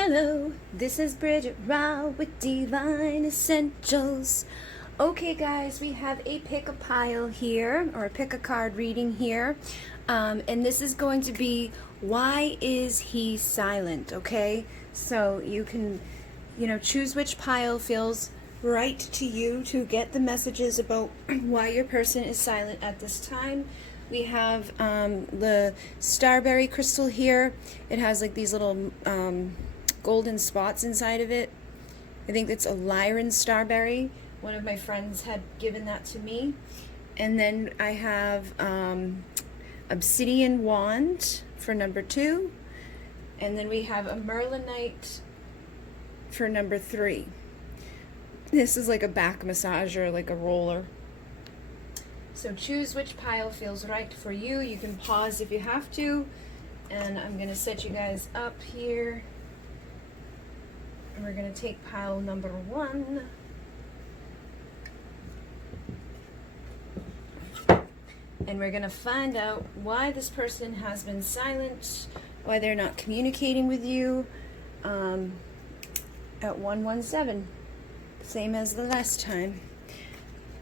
Hello, this is Bridget Rao with Divine Essentials. Okay guys, we have a pick a pile here, or a pick a card reading here. And this is going to be, why is he silent, okay? So you can, choose which pile feels right to you to get the messages about why your person is silent at this time. We have the starberry crystal here. It has like these little golden spots inside of it. I think it's a Lyran starberry. One of my friends had given that to me. And then I have obsidian wand for number 2. And then we have a merlinite for number 3. This is like a back massager, like a roller. So choose which pile feels right for you. You can pause if you have to. And I'm going to set you guys up here. And we're going to take pile number 1. And we're going to find out why this person has been silent, why they're not communicating with you at 117. Same as the last time.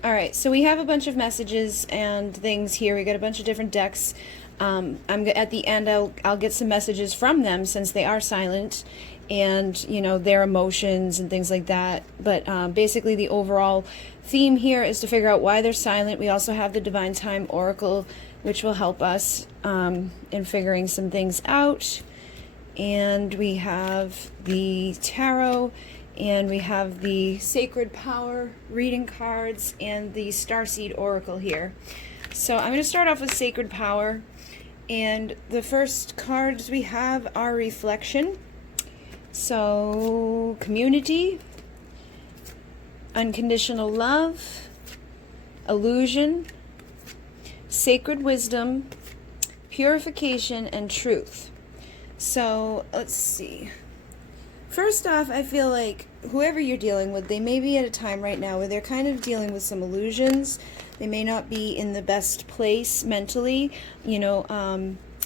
Alright, so we have a bunch of messages and things here. We got a bunch of different decks. At the end, I'll get some messages from them since they are silent, and their emotions and things like that. But basically, the overall theme here is to figure out why they're silent. We also have the Divine Time Oracle, which will help us in figuring some things out. And we have the Tarot. And we have the Sacred Power reading cards and the Starseed Oracle here. So I'm going to start off with Sacred Power. And the first cards we have are Reflection. So, Community, Unconditional Love, Illusion, Sacred Wisdom, Purification, and Truth. So, let's see. First off, I feel like whoever you're dealing with, they may be at a time right now where they're kind of dealing with some illusions. They may not be in the best place mentally.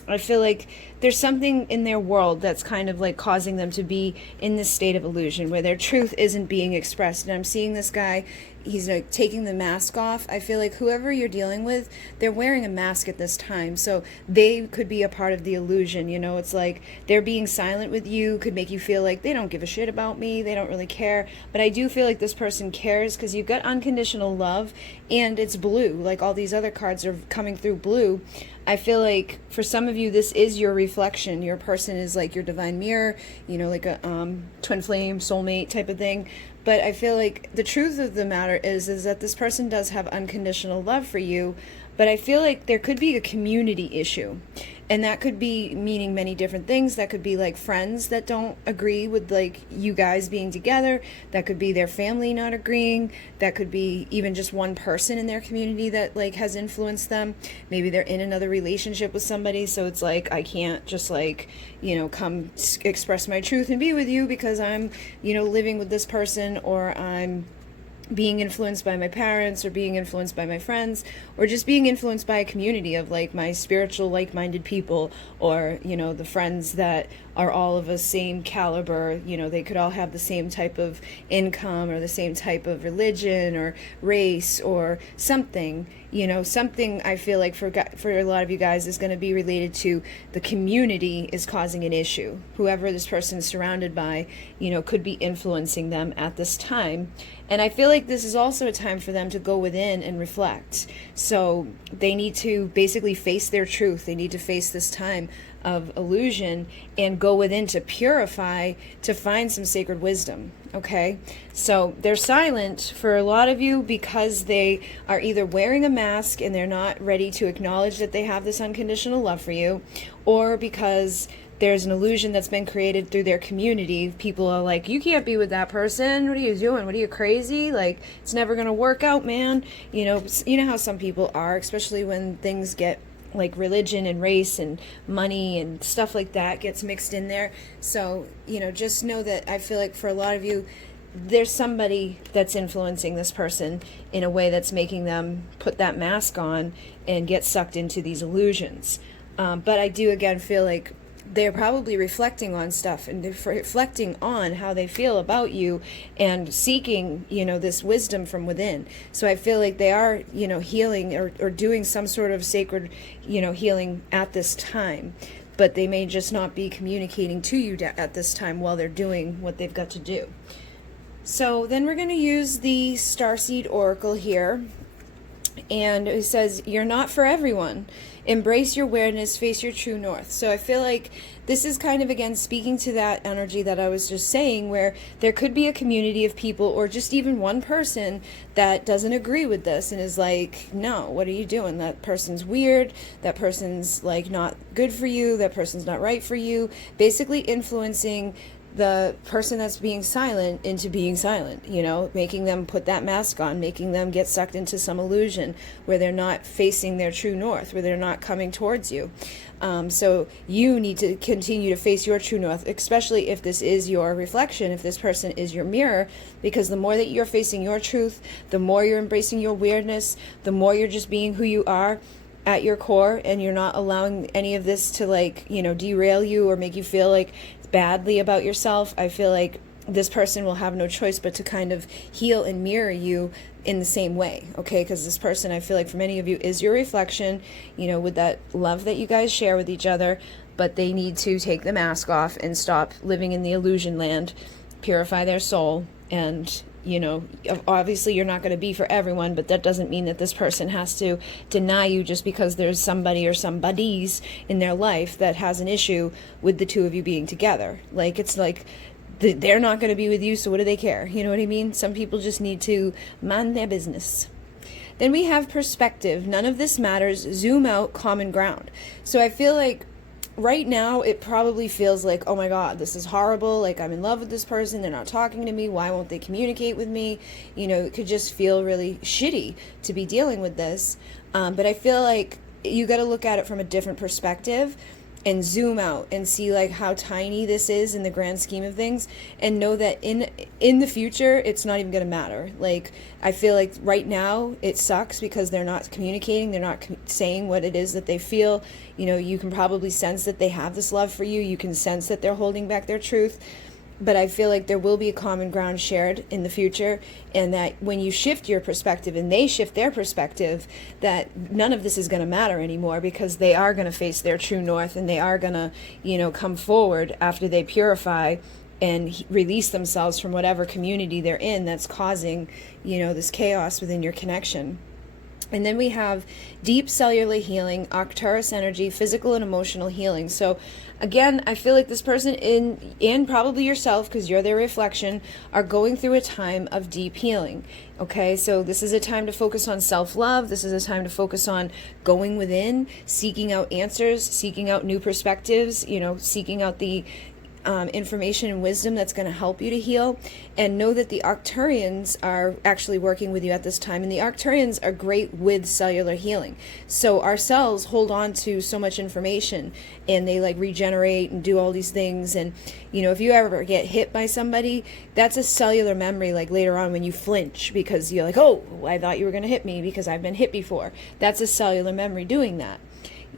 I feel like there's something in their world that's kind of like causing them to be in this state of illusion where their truth isn't being expressed. And I'm seeing this guy, he's like taking the mask off. I feel like whoever you're dealing with, they're wearing a mask at this time. So they could be a part of the illusion. It's like they're being silent with you could make you feel like they don't give a shit about me. They don't really care. But I do feel like this person cares because you've got unconditional love and it's blue. Like all these other cards are coming through blue. I feel like for some of you, this is your reflection. Your person is like your divine mirror, like a twin flame, soulmate type of thing. But I feel like the truth of the matter is that this person does have unconditional love for you. But I feel like there could be a community issue. And that could be meaning many different things. That could be like friends that don't agree with like you guys being together. That could be their family not agreeing. That could be even just one person in their community that like has influenced them. Maybe they're in another relationship with somebody, so it's like I can't just like, come express my truth and be with you because I'm, living with this person, or I'm being influenced by my parents, or being influenced by my friends, or just being influenced by a community of like my spiritual like-minded people, or the friends that are all of a same caliber. They could all have the same type of income or the same type of religion or race or something. Something I feel like for a lot of you guys is going to be related to the community is causing an issue. Whoever this person is surrounded by, could be influencing them at this time. And I feel like this is also a time for them to go within and reflect. So they need to basically face their truth. They need to face this time of illusion and go within to purify, to find some sacred wisdom. Okay, so they're silent for a lot of you because they are either wearing a mask and they're not ready to acknowledge that they have this unconditional love for you, or because there's an illusion that's been created through their community. People are like, you can't be with that person. What are you doing? What are you, crazy? Like, it's never going to work out, man. You know how some people are, especially when things get like religion and race and money and stuff like that gets mixed in there. So, just know that I feel like for a lot of you, there's somebody that's influencing this person in a way that's making them put that mask on and get sucked into these illusions. But I do again feel like they're probably reflecting on stuff, and they're reflecting on how they feel about you and seeking, this wisdom from within. So I feel like they are, healing or doing some sort of sacred, healing at this time. But they may just not be communicating to you at this time while they're doing what they've got to do. So then we're going to use the Starseed Oracle here. And it says, you're not for everyone. Embrace your awareness, face your true north. So I feel like this is kind of, again, speaking to that energy that I was just saying, where there could be a community of people, or just even one person that doesn't agree with this and is like, no, what are you doing? That person's weird. That person's like not good for you. That person's not right for you. Basically influencing the person that's being silent into being silent, making them put that mask on, making them get sucked into some illusion where they're not facing their true north, where they're not coming towards you. So you need to continue to face your true north, especially if this is your reflection, if this person is your mirror, because the more that you're facing your truth, the more you're embracing your weirdness, the more you're just being who you are at your core, and you're not allowing any of this to derail you or make you feel like badly about yourself. I feel like this person will have no choice but to kind of heal and mirror you in the same way, okay? Because this person, I feel like for many of you, is your reflection, with that love that you guys share with each other, but they need to take the mask off and stop living in the illusion land, purify their soul, and obviously you're not going to be for everyone, but that doesn't mean that this person has to deny you just because there's somebody or somebodies in their life that has an issue with the two of you being together. Like, it's like they're not going to be with you, so what do they care? You know what I mean? Some people just need to mind their business. Then we have perspective. None of this matters. Zoom out, common ground. So I feel like right now it probably feels like, oh my God, this is horrible. Like, I'm in love with this person. They're not talking to me. Why won't they communicate with me? It could just feel really shitty to be dealing with this. But I feel like you got to look at it from a different perspective and zoom out and see like how tiny this is in the grand scheme of things, and know that in the future it's not even going to matter. Like, I feel like right now it sucks because they're not communicating, they're not saying what it is that they feel. You can probably sense that they have this love for you, you can sense that they're holding back their truth, but I feel like there will be a common ground shared in the future, and that when you shift your perspective and they shift their perspective, that none of this is going to matter anymore, because they are going to face their true north, and they are going to, come forward after they purify and release themselves from whatever community they're in that's causing, this chaos within your connection. And then we have deep cellular healing, Arcturus energy, physical and emotional healing. So again, I feel like this person and probably yourself, because you're their reflection, are going through a time of deep healing. Okay, so this is a time to focus on self-love. This is a time to focus on going within, seeking out answers, seeking out new perspectives, seeking out the information and wisdom that's going to help you to heal. And know that the Arcturians are actually working with you at this time, and the Arcturians are great with cellular healing. So our cells hold on to so much information, and they like regenerate and do all these things. And if you ever get hit by somebody, that's a cellular memory, like later on when you flinch because you're like, oh, I thought you were going to hit me because I've been hit before. That's a cellular memory doing that.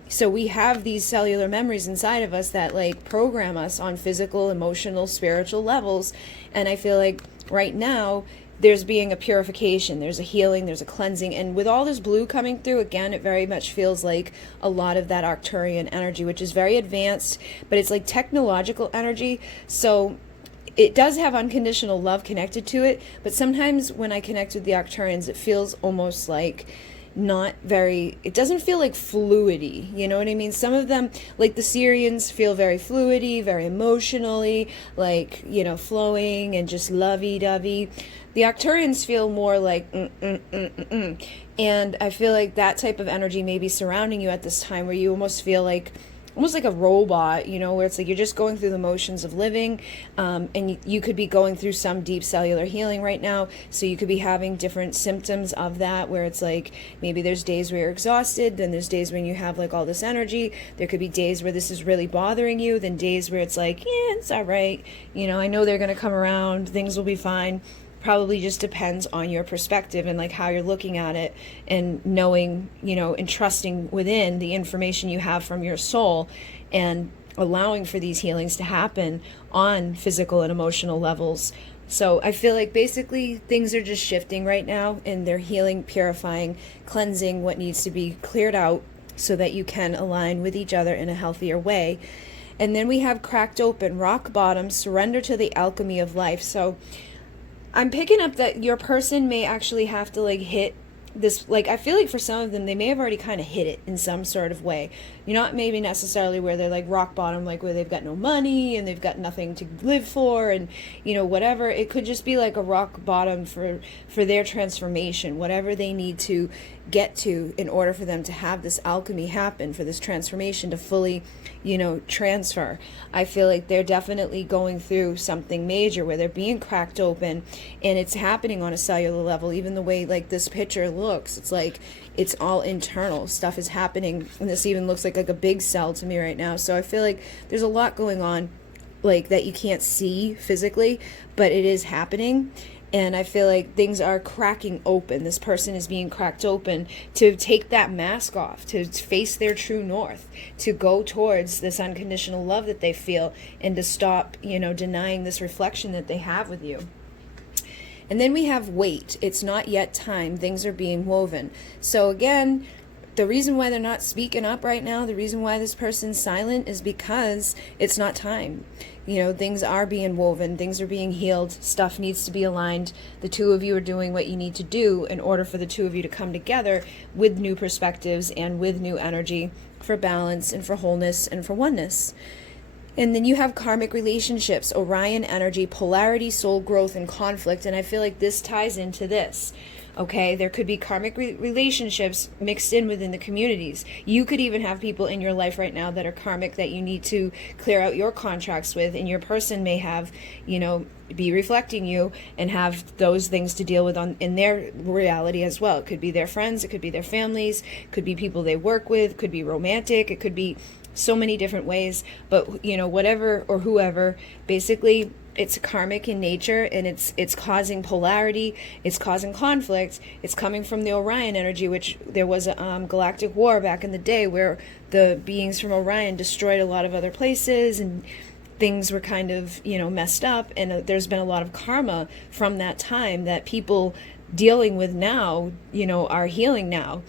So we have these cellular memories inside of us that like program us on physical, emotional, spiritual levels. And I feel like right now there's being a purification, there's a healing, there's a cleansing. And with all this blue coming through, again, it very much feels like a lot of that Arcturian energy, which is very advanced, but it's like technological energy. So it does have unconditional love connected to it. But sometimes when I connect with the Arcturians, it feels almost like it doesn't feel like fluidy, you know what I mean? Some of them, like the Syrians, feel very fluidy, very emotionally, like, flowing and just lovey-dovey. The Arcturians feel more like And I feel like that type of energy may be surrounding you at this time, where you almost feel like a robot, where it's like you're just going through the motions of living, and you could be going through some deep cellular healing right now, so you could be having different symptoms of that, where it's like maybe there's days where you're exhausted, then there's days when you have like all this energy, there could be days where this is really bothering you, then days where it's like, yeah, it's all right, I know they're going to come around, things will be fine. Probably just depends on your perspective and like how you're looking at it, and knowing, and trusting within the information you have from your soul, and allowing for these healings to happen on physical and emotional levels. So I feel like basically things are just shifting right now, and they're healing, purifying, cleansing what needs to be cleared out so that you can align with each other in a healthier way. And then we have cracked open, rock bottom, surrender to the alchemy of life. So I'm picking up that your person may actually have to like hit this, like I feel like for some of them they may have already kind of hit it in some sort of way. You're not maybe necessarily where they're like rock bottom, like where they've got no money and they've got nothing to live for, and you know, whatever. It could just be like a rock bottom for their transformation, whatever they need to get to in order for them to have this alchemy happen, for this transformation to fully, you know, transfer. I feel like they're definitely going through something major where they're being cracked open, and it's happening on a cellular level. Even the way like this picture looks, it's like it's all internal stuff is happening, and this even looks like a big cell to me right now. So I feel like there's a lot going on, like that you can't see physically, but it is happening. And I feel like things are cracking open. This person is being cracked open to take that mask off, to face their true north, to go towards this unconditional love that they feel, and to stop, you know, denying this reflection that they have with you. And then we have wait. It's not yet time. Things are being woven. So again, the reason why they're not speaking up right now, the reason why this person's silent is because it's not time. You know, things are being woven, things are being healed, stuff needs to be aligned. The two of you are doing what you need to do in order for the two of you to come together with new perspectives and with new energy for balance and for wholeness and for oneness. And then you have karmic relationships, Orion energy, polarity, soul growth, and conflict. And I feel like this ties into this. Okay, there could be karmic relationships mixed in within the communities. You could even have people in your life right now that are karmic that you need to clear out your contracts with, and your person may have, you know, be reflecting you and have those things to deal with in their reality as well. It could be their friends, it could be their families, it could be people they work with, it could be romantic, it could be so many different ways. But, you know, whatever or whoever, basically it's karmic in nature, and it's causing polarity, it's causing conflict. It's coming from the Orion energy, which there was a galactic war back in the day where the beings from Orion destroyed a lot of other places, and things were kind of, you know, messed up. And there's been a lot of karma from that time that people dealing with now, you know, are healing now.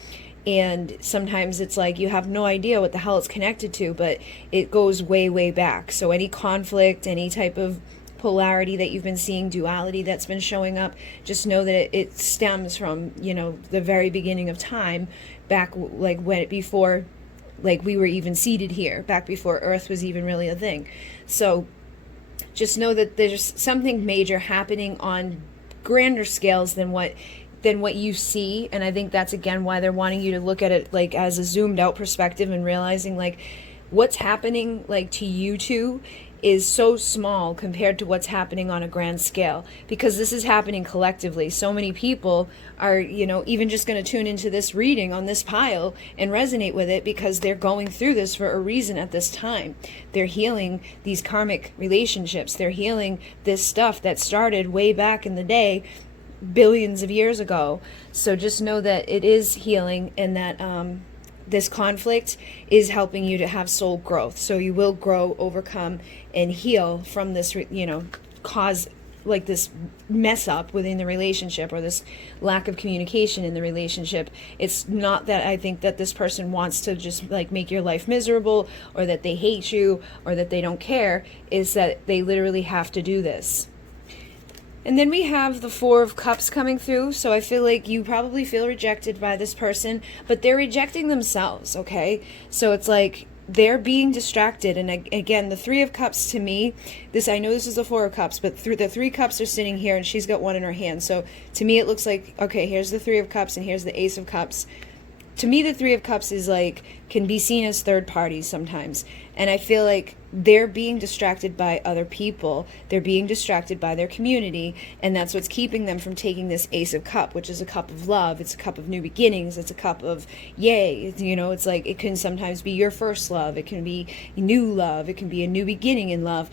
And sometimes it's like you have no idea what the hell it's connected to, but it goes way, way back. So any conflict, any type of polarity that you've been seeing, duality that's been showing up, just know that it stems from, you know, the very beginning of time, back like when before, like we were even seated here, back before Earth was even really a thing. So just know that there's something major happening on grander scales than what you see. And I think that's again why they're wanting you to look at it like as a zoomed out perspective, and realizing like what's happening like to you two is so small compared to what's happening on a grand scale, because this is happening collectively. So many people are, you know, even just going to tune into this reading on this pile and resonate with it because they're going through this for a reason at this time. They're healing these karmic relationships. They're healing this stuff that started way back in the day, billions of years ago. So just know that it is healing, and that this conflict is helping you to have soul growth. So you will grow, overcome, and heal from this, you know, cause like this mess up within the relationship, or this lack of communication in the relationship. It's not that I think that this person wants to just like make your life miserable, or that they hate you, or that they don't care. Is that they literally have to do this. And then we have the Four of Cups coming through. So I feel like you probably feel rejected by this person, but they're rejecting themselves, okay? So it's like they're being distracted. And again, the Three of Cups to me, I know this is the Four of Cups, but the Three Cups are sitting here and she's got one in her hand. So to me it looks like, okay, here's the Three of Cups and here's the Ace of Cups. To me, the Three of Cups is like, can be seen as third parties sometimes. And I feel like they're being distracted by other people. They're being distracted by their community. And that's what's keeping them from taking this Ace of Cup, which is a cup of love. It's a cup of new beginnings. It's a cup of yay. You know, it's like, it can sometimes be your first love. It can be new love. It can be a new beginning in love.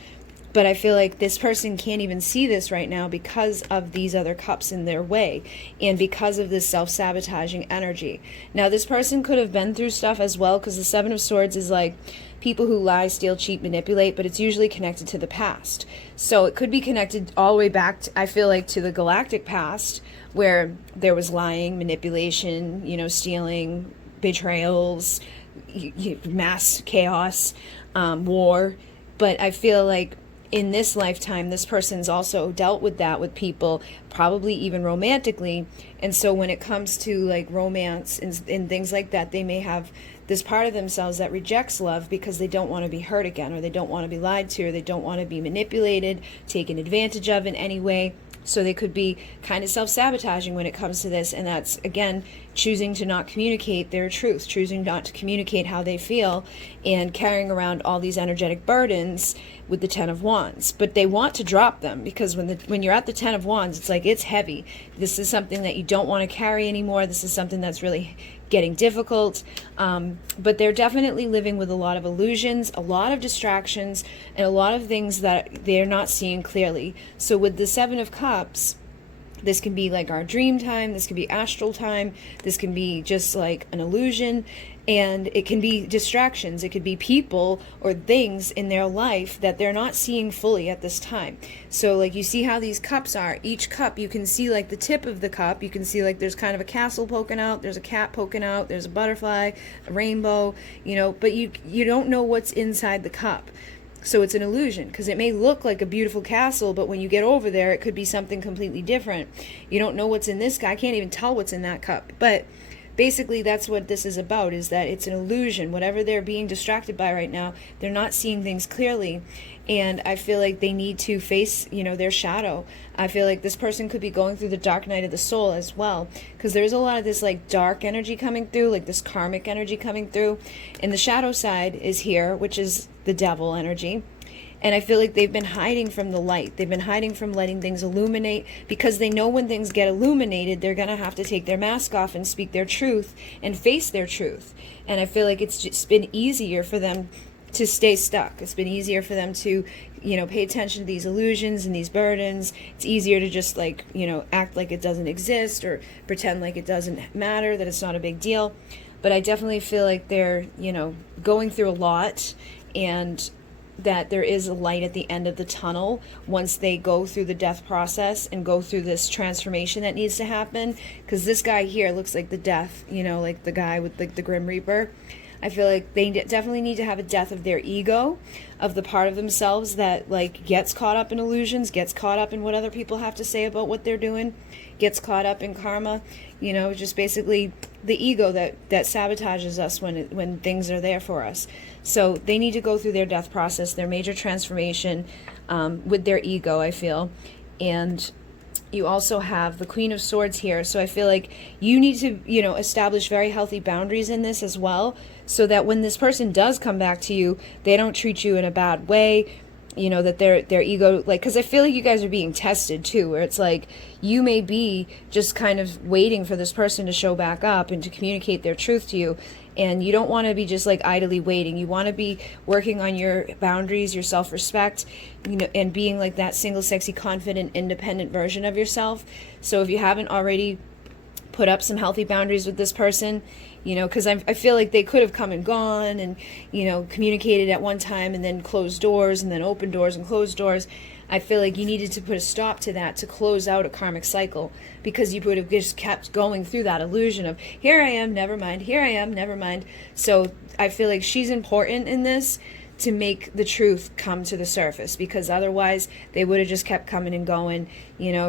But I feel like this person can't even see this right now because of these other cups in their way and because of this self-sabotaging energy. Now, this person could have been through stuff as well, because the Seven of Swords is like people who lie, steal, cheat, manipulate, but it's usually connected to the past. So it could be connected all the way back, I feel like, to the galactic past, where there was lying, manipulation, stealing, betrayals, mass chaos, war. But I feel like in this lifetime, this person's also dealt with that with people, probably even romantically. And so when it comes to like romance and things like that, they may have this part of themselves that rejects love because they don't want to be hurt again, or they don't want to be lied to, or they don't want to be manipulated, taken advantage of in any way. So they could be kind of self-sabotaging when it comes to this. And that's, again, choosing to not communicate their truth, choosing not to communicate how they feel, and carrying around all these energetic burdens with the Ten of Wands. But they want to drop them, because when you're at the Ten of Wands, it's like it's heavy. This is something that you don't want to carry anymore. This is something that's really getting difficult. But they're definitely living with a lot of illusions, a lot of distractions, and a lot of things that they're not seeing clearly. So with the Seven of Cups, this can be like our dream time, this can be astral time, this can be just like an illusion, and it can be distractions. It could be people or things in their life that they're not seeing fully at this time. So like you see how these cups are. Each cup, you can see like the tip of the cup. You can see like there's kind of a castle poking out, there's a cat poking out, there's a butterfly, a rainbow, but you don't know what's inside the cup. So it's an illusion, because it may look like a beautiful castle, but when you get over there, it could be something completely different. You don't know what's in this guy. I can't even tell what's in that cup. But basically, that's what this is about, is that it's an illusion. Whatever they're being distracted by right now, they're not seeing things clearly. And I feel like they need to face, their shadow. I feel like this person could be going through the dark night of the soul as well, because there's a lot of this like dark energy coming through, like this karmic energy coming through. And the shadow side is here, which is the devil energy. And I feel like they've been hiding from the light. They've been hiding from letting things illuminate, because they know when things get illuminated, they're going to have to take their mask off and speak their truth and face their truth. And I feel like it's just been easier for them to stay stuck. It's been easier for them to, pay attention to these illusions and these burdens. It's easier to just like, act like it doesn't exist, or pretend like it doesn't matter, that it's not a big deal. But I definitely feel like they're, going through a lot, and that there is a light at the end of the tunnel once they go through the death process and go through this transformation that needs to happen. Because this guy here looks like the death, like the guy with like the Grim Reaper. I feel like they definitely need to have a death of their ego, of the part of themselves that like gets caught up in illusions, gets caught up in what other people have to say about what they're doing, gets caught up in karma, just basically the ego that sabotages us when things are there for us. So they need to go through their death process, their major transformation with their ego, I feel. And you also have the Queen of Swords here. So I feel like you need to, establish very healthy boundaries in this as well, so that when this person does come back to you, they don't treat you in a bad way, that their ego, like, because I feel like you guys are being tested too, where it's like you may be just kind of waiting for this person to show back up and to communicate their truth to you. And you don't want to be just like idly waiting. You want to be working on your boundaries, your self-respect, and being like that single, sexy, confident, independent version of yourself. So if you haven't already put up some healthy boundaries with this person, because I feel like they could have come and gone and, communicated at one time and then closed doors and then opened doors and closed doors. I feel like you needed to put a stop to that to close out a karmic cycle, because you would have just kept going through that illusion of, here I am, never mind, here I am, never mind. So I feel like she's important in this to make the truth come to the surface, because otherwise they would have just kept coming and going,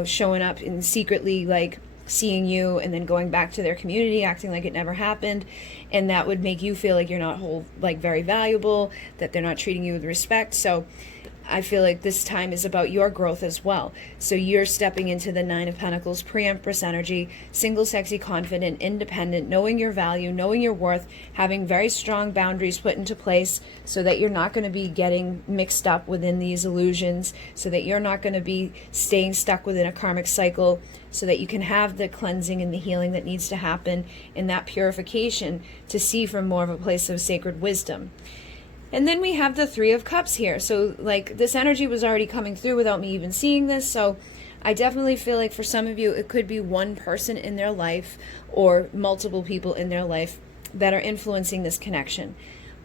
showing up and secretly like seeing you and then going back to their community, acting like it never happened. And that would make you feel like you're not very valuable, that they're not treating you with respect. So I feel like this time is about your growth as well. So you're stepping into the Nine of Pentacles, pre-Empress energy, single, sexy, confident, independent, knowing your value, knowing your worth, having very strong boundaries put into place so that you're not going to be getting mixed up within these illusions, so that you're not going to be staying stuck within a karmic cycle, so that you can have the cleansing and the healing that needs to happen, and that purification to see from more of a place of sacred wisdom. And then we have the Three of Cups here. So like this energy was already coming through without me even seeing this. So I definitely feel like for some of you, it could be one person in their life or multiple people in their life that are influencing this connection.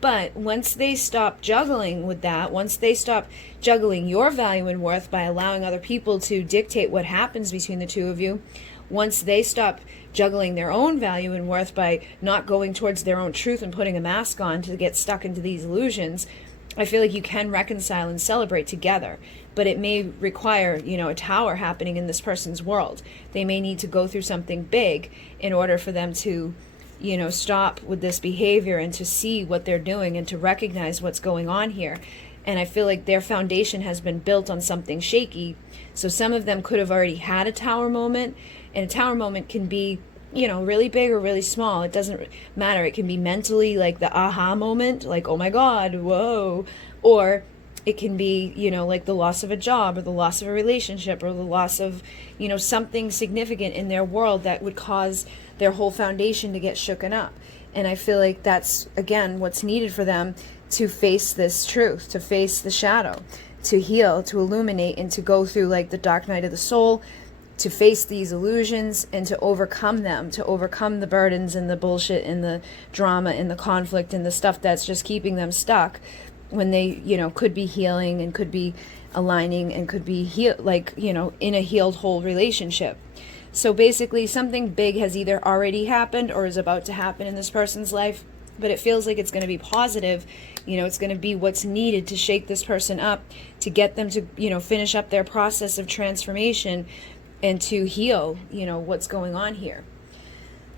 But once they stop juggling with that, once they stop juggling your value and worth by allowing other people to dictate what happens between the two of you, once they stop juggling their own value and worth by not going towards their own truth and putting a mask on to get stuck into these illusions, I feel like you can reconcile and celebrate together. But it may require, you know, a tower happening in this person's world. They may need to go through something big in order for them to, you know, stop with this behavior and to see what they're doing and to recognize what's going on here. And I feel like their foundation has been built on something shaky. So some of them could have already had a tower moment, and a tower moment can be, you know, really big or really small. It doesn't matter. It can be mentally like the aha moment, like, oh my God, whoa. Or it can be, you know, like the loss of a job or the loss of a relationship or the loss of, you know, something significant in their world that would cause their whole foundation to get shooken up. And I feel like that's, again, what's needed for them to face this truth, to face the shadow, to heal, to illuminate, and to go through like the dark night of the soul, to face these illusions and to overcome them, to overcome the burdens and the bullshit and the drama and the conflict and the stuff that's just keeping them stuck when they, you know, could be healing and could be aligning and could be like, you know, in a healed whole relationship. So basically something big has either already happened or is about to happen in this person's life, but it feels like it's going to be positive. You know, it's going to be what's needed to shake this person up, to get them to, you know, finish up their process of transformation and to heal, you know, what's going on here.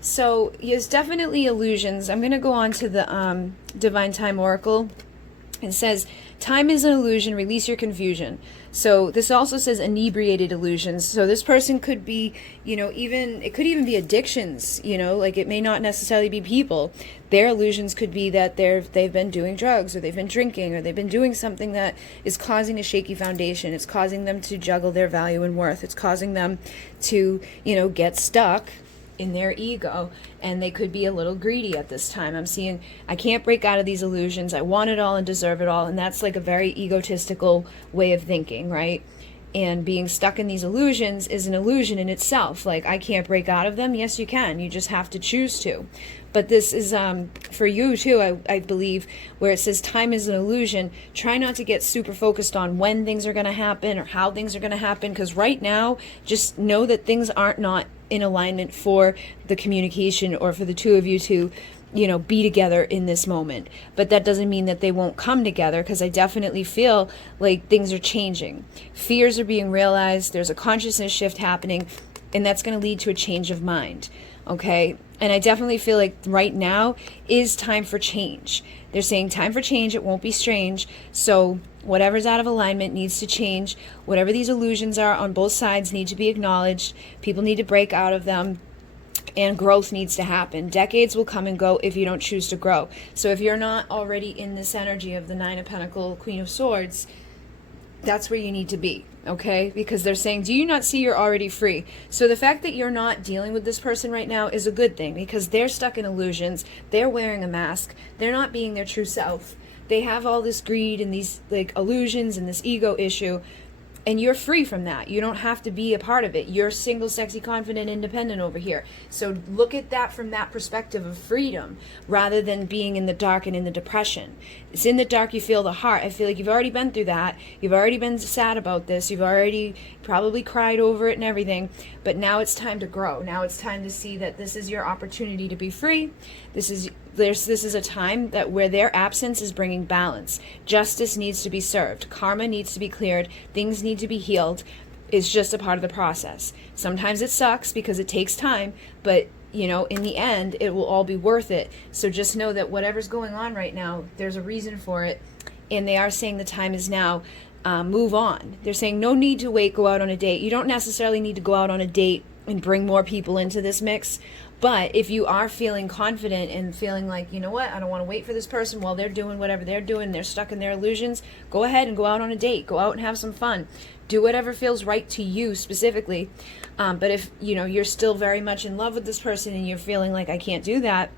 So there's definitely illusions. I'm going to go on to the Divine Time Oracle. It says, time is an illusion, release your confusion. So this also says inebriated illusions. So this person could be, you know, it could even be addictions, you know, like it may not necessarily be people. Their illusions could be that they've been doing drugs or they've been drinking or they've been doing something that is causing a shaky foundation. It's causing them to juggle their value and worth. It's causing them to, you know, get stuck in their ego, and they could be a little greedy at this time. I'm seeing, I can't break out of these illusions. I want it all and deserve it all. And that's like a very egotistical way of thinking, right? And being stuck in these illusions is an illusion in itself. Like, I can't break out of them. Yes, you can. You just have to choose to. But this is for you too, I believe, where it says time is an illusion. Try not to get super focused on when things are going to happen or how things are going to happen, because right now, just know that things aren't not in alignment for the communication or for the two of you to, you know, be together in this moment. But that doesn't mean that they won't come together, because I definitely feel like things are changing. Fears are being realized. There's a consciousness shift happening, and that's going to lead to a change of mind. Okay? And I definitely feel like right now is time for change. They're saying time for change. It won't be strange. So whatever's out of alignment needs to change. Whatever these illusions are on both sides need to be acknowledged. People need to break out of them. And growth needs to happen. Decades will come and go if you don't choose to grow. So if you're not already in this energy of the Nine of Pentacles, Queen of Swords, that's where you need to be, okay? Because they're saying, do you not see you're already free? So the fact that you're not dealing with this person right now is a good thing, because they're stuck in illusions. They're wearing a mask. They're not being their true self. They have all this greed and these like illusions and this ego issue. And you're free from that. You don't have to be a part of it. You're single, sexy, confident, independent over here. So look at that from that perspective of freedom, rather than being in the dark and in the depression. It's in the dark you feel the heart. I feel like you've already been through that. You've already been sad about this. You've already probably cried over it and everything. But now it's time to grow. Now it's time to see that this is your opportunity to be free. This is a time that where their absence is bringing balance. Justice needs to be served. Karma needs to be cleared. Things need to be healed. It's just a part of the process. Sometimes it sucks because it takes time, but you know, in the end, it will all be worth it. So just know that whatever's going on right now, there's a reason for it. And they are saying the time is now. Move on. They're saying no need to wait, go out on a date. You don't necessarily need to go out on a date and bring more people into this mix. But if you are feeling confident and feeling like, you know what, I don't want to wait for this person while they're doing whatever they're doing, they're stuck in their illusions, go ahead and go out on a date. Go out and have some fun. Do whatever feels right to you specifically. But if, you know, you're still very much in love with this person and you're feeling like I can't do that,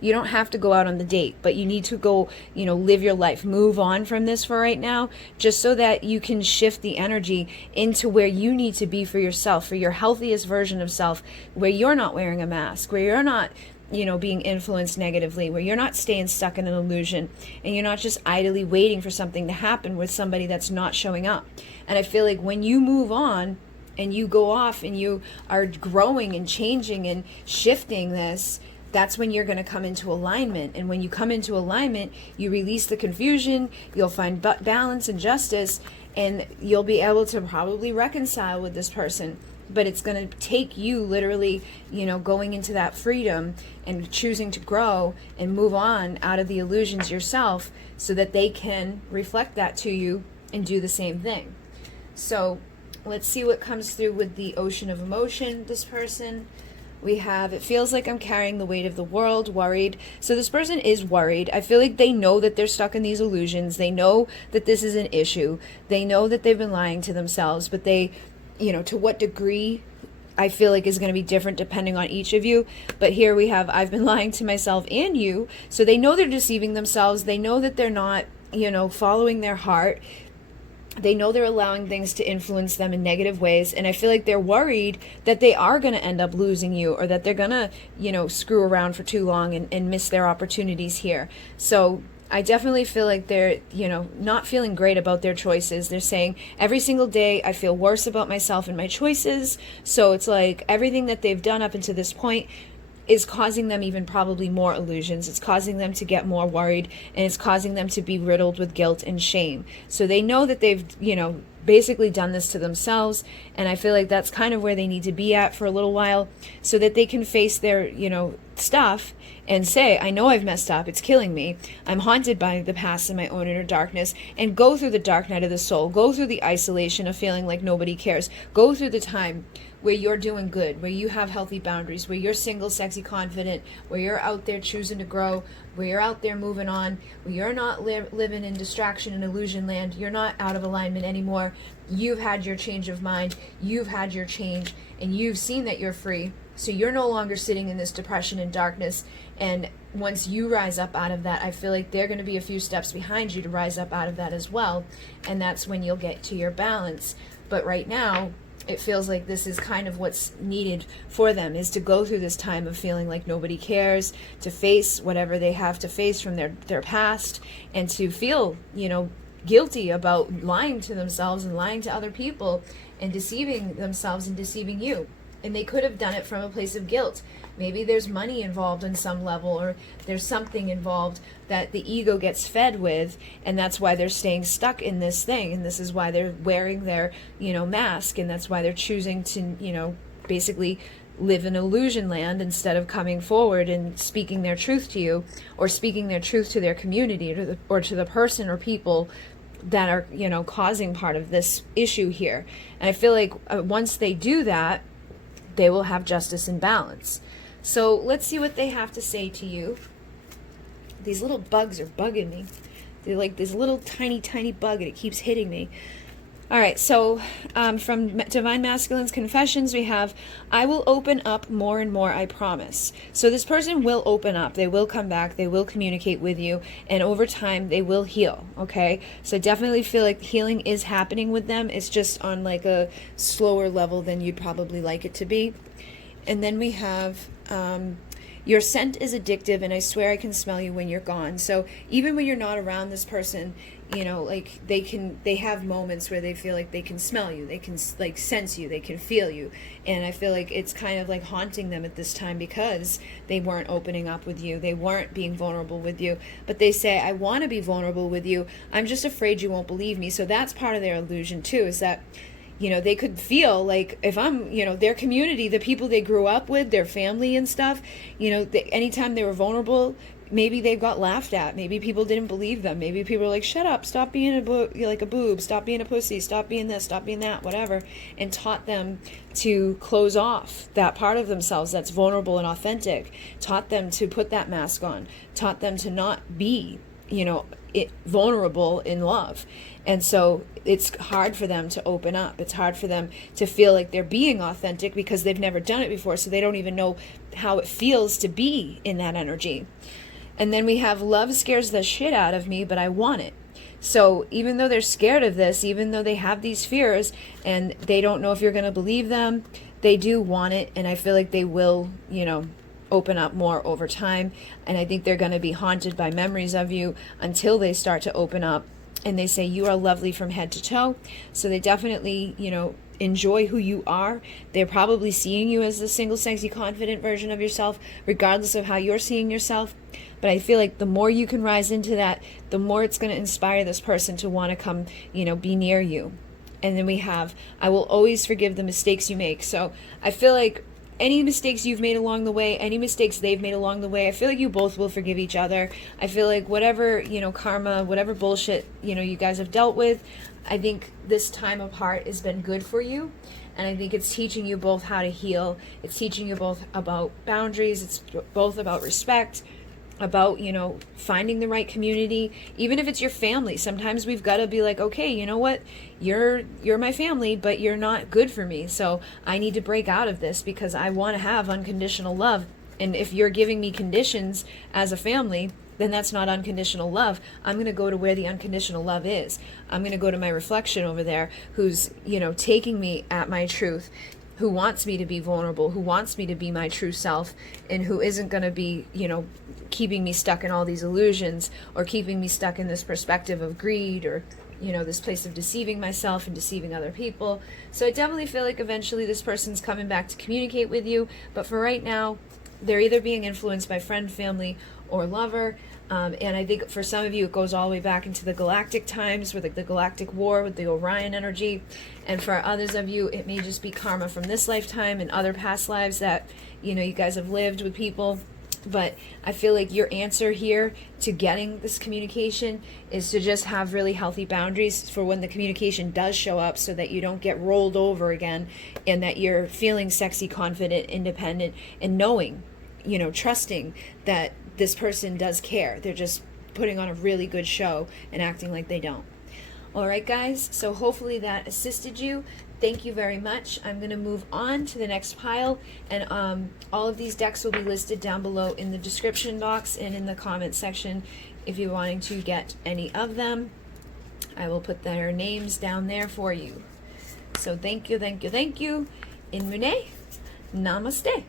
You don't have to go out on the date, but you need to go, live your life, move on from this for right now, just so that you can shift the energy into where you need to be for yourself, for your healthiest version of self, where you're not wearing a mask, where you're not being influenced negatively, where you're not staying stuck in an illusion, and you're not just idly waiting for something to happen with somebody that's not showing up. And I feel like when you move on and you go off and you are growing and changing and shifting this, that's when you're going to come into alignment. And when you come into alignment, you release the confusion, you'll find balance and justice, and you'll be able to probably reconcile with this person. But it's going to take you literally, going into that freedom and choosing to grow and move on out of the illusions yourself, so that they can reflect that to you and do the same thing. So let's see what comes through with the ocean of emotion, this person. We have, it feels like I'm carrying the weight of the world, worried. So this person is worried. I feel like they know that they're stuck in these illusions. They know that this is an issue. They know that they've been lying to themselves, but they, to what degree, I feel like is going to be different depending on each of you. But here we have, I've been lying to myself and you. So they know they're deceiving themselves. They know that they're not, following their heart. They know they're allowing things to influence them in negative ways. And I feel like they're worried that they are going to end up losing you, or that they're going to, screw around for too long and miss their opportunities here. So I definitely feel like they're, not feeling great about their choices. They're saying every single day I feel worse about myself and my choices. So it's like everything that they've done up until this point is causing them even probably more illusions. It's causing them to get more worried, and it's causing them to be riddled with guilt and shame. So they know that they've, basically done this to themselves, and I feel like that's kind of where they need to be at for a little while, so that they can face their, stuff and say, I know I've messed up, it's killing me, I'm haunted by the past and my own inner darkness, and go through the dark night of the soul, go through the isolation of feeling like nobody cares, go through the time where you're doing good, where you have healthy boundaries, where you're single, sexy, confident, where you're out there choosing to grow, where you're out there moving on, where you're not living in distraction and illusion land, you're not out of alignment anymore, you've had your change of mind, you've had your change, and you've seen that you're free, so you're no longer sitting in this depression and darkness. And once you rise up out of that, I feel like they're going to be a few steps behind you to rise up out of that as well, and that's when you'll get to your balance. But right now, it feels like this is kind of what's needed for them, is to go through this time of feeling like nobody cares, to face whatever they have to face from their past, and to feel, guilty about lying to themselves and lying to other people and deceiving themselves and deceiving you. And they could have done it from a place of guilt. Maybe there's money involved on some level, or there's something involved that the ego gets fed with, and that's why they're staying stuck in this thing, and this is why they're wearing their, mask, and that's why they're choosing to, basically live in illusion land instead of coming forward and speaking their truth to you, or speaking their truth to their community, or to the person or people that are, causing part of this issue here. And I feel like once they do that, they will have justice and balance. So let's see what they have to say to you. These little bugs are bugging me. They're like this little tiny, tiny bug, and it keeps hitting me. All right, so from Divine Masculine's Confessions, we have, I will open up more and more, I promise. So this person will open up. They will come back. They will communicate with you. And over time, they will heal, okay? So I definitely feel like healing is happening with them. It's just on like a slower level than you'd probably like it to be. And then we have... your scent is addictive, and I swear I can smell you when you're gone. So even when you're not around this person, like they have moments where they feel like they can smell you, they can like sense you, they can feel you. And I feel like it's kind of like haunting them at this time, because they weren't opening up with you, they weren't being vulnerable with you. But they say, I want to be vulnerable with you, I'm just afraid you won't believe me. So that's part of their illusion too, is that they could feel like if I'm, their community, the people they grew up with, their family and stuff, anytime they were vulnerable, maybe they got laughed at. Maybe people didn't believe them. Maybe people were like, shut up, stop being a boob, stop being a pussy, stop being this, stop being that, whatever, and taught them to close off that part of themselves that's vulnerable and authentic, taught them to put that mask on, taught them to not be, vulnerable in love. And so it's hard for them to open up. It's hard for them to feel like they're being authentic because they've never done it before. So they don't even know how it feels to be in that energy. And then we have love scares the shit out of me, but I want it. So even though they're scared of this, even though they have these fears and they don't know if you're going to believe them, they do want it. And I feel like they will, open up more over time. And I think they're going to be haunted by memories of you until they start to open up. And they say you are lovely from head to toe. So they definitely, enjoy who you are. They're probably seeing you as the single, sexy, confident version of yourself, regardless of how you're seeing yourself. But I feel like the more you can rise into that, the more it's going to inspire this person to want to come, be near you. And then we have, I will always forgive the mistakes you make. So I feel like any mistakes you've made along the way, any mistakes they've made along the way, I feel like you both will forgive each other. I feel like whatever, karma, whatever bullshit, you guys have dealt with, I think this time apart has been good for you. And I think it's teaching you both how to heal. It's teaching you both about boundaries. It's both about respect, about, finding the right community. Even if it's your family, sometimes we've got to be like, okay, you know what? You're my family, but you're not good for me. So I need to break out of this because I want to have unconditional love. And if you're giving me conditions as a family, then that's not unconditional love. I'm going to go to where the unconditional love is. I'm going to go to my reflection over there who's, taking me at my truth, who wants me to be vulnerable, who wants me to be my true self, and who isn't going to be, keeping me stuck in all these illusions or keeping me stuck in this perspective of greed or, this place of deceiving myself and deceiving other people. So I definitely feel like eventually this person's coming back to communicate with you. But for right now, they're either being influenced by friend, family, or lover. And I think for some of you, it goes all the way back into the galactic times with the galactic war with the Orion energy. And for others of you, it may just be karma from this lifetime and other past lives that, you guys have lived with people. But I feel like your answer here to getting this communication is to just have really healthy boundaries for when the communication does show up so that you don't get rolled over again and that you're feeling sexy, confident, independent, and knowing, trusting that this person does care. They're just putting on a really good show and acting like they don't. All right, guys, so hopefully that assisted you. Thank you very much. I'm going to move on to the next pile, and all of these decks will be listed down below in the description box and in the comment section if you're wanting to get any of them. I will put their names down there for you. So thank you, thank you, thank you. In Mune, namaste.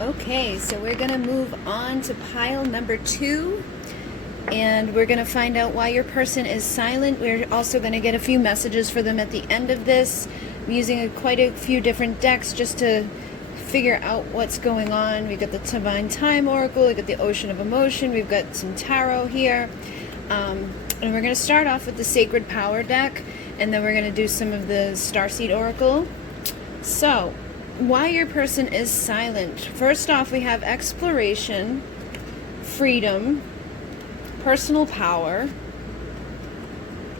Okay, so we're going to move on to pile number 2. And we're going to find out why your person is silent. We're also going to get a few messages for them at the end of this. I'm using quite a few different decks just to figure out what's going on. We've got the Divine Time Oracle, we've got the Ocean of Emotion, we've got some tarot here. And we're going to start off with the Sacred Power deck, and then we're going to do some of the Starseed Oracle. So, why your person is silent. First off, we have exploration, freedom, personal power,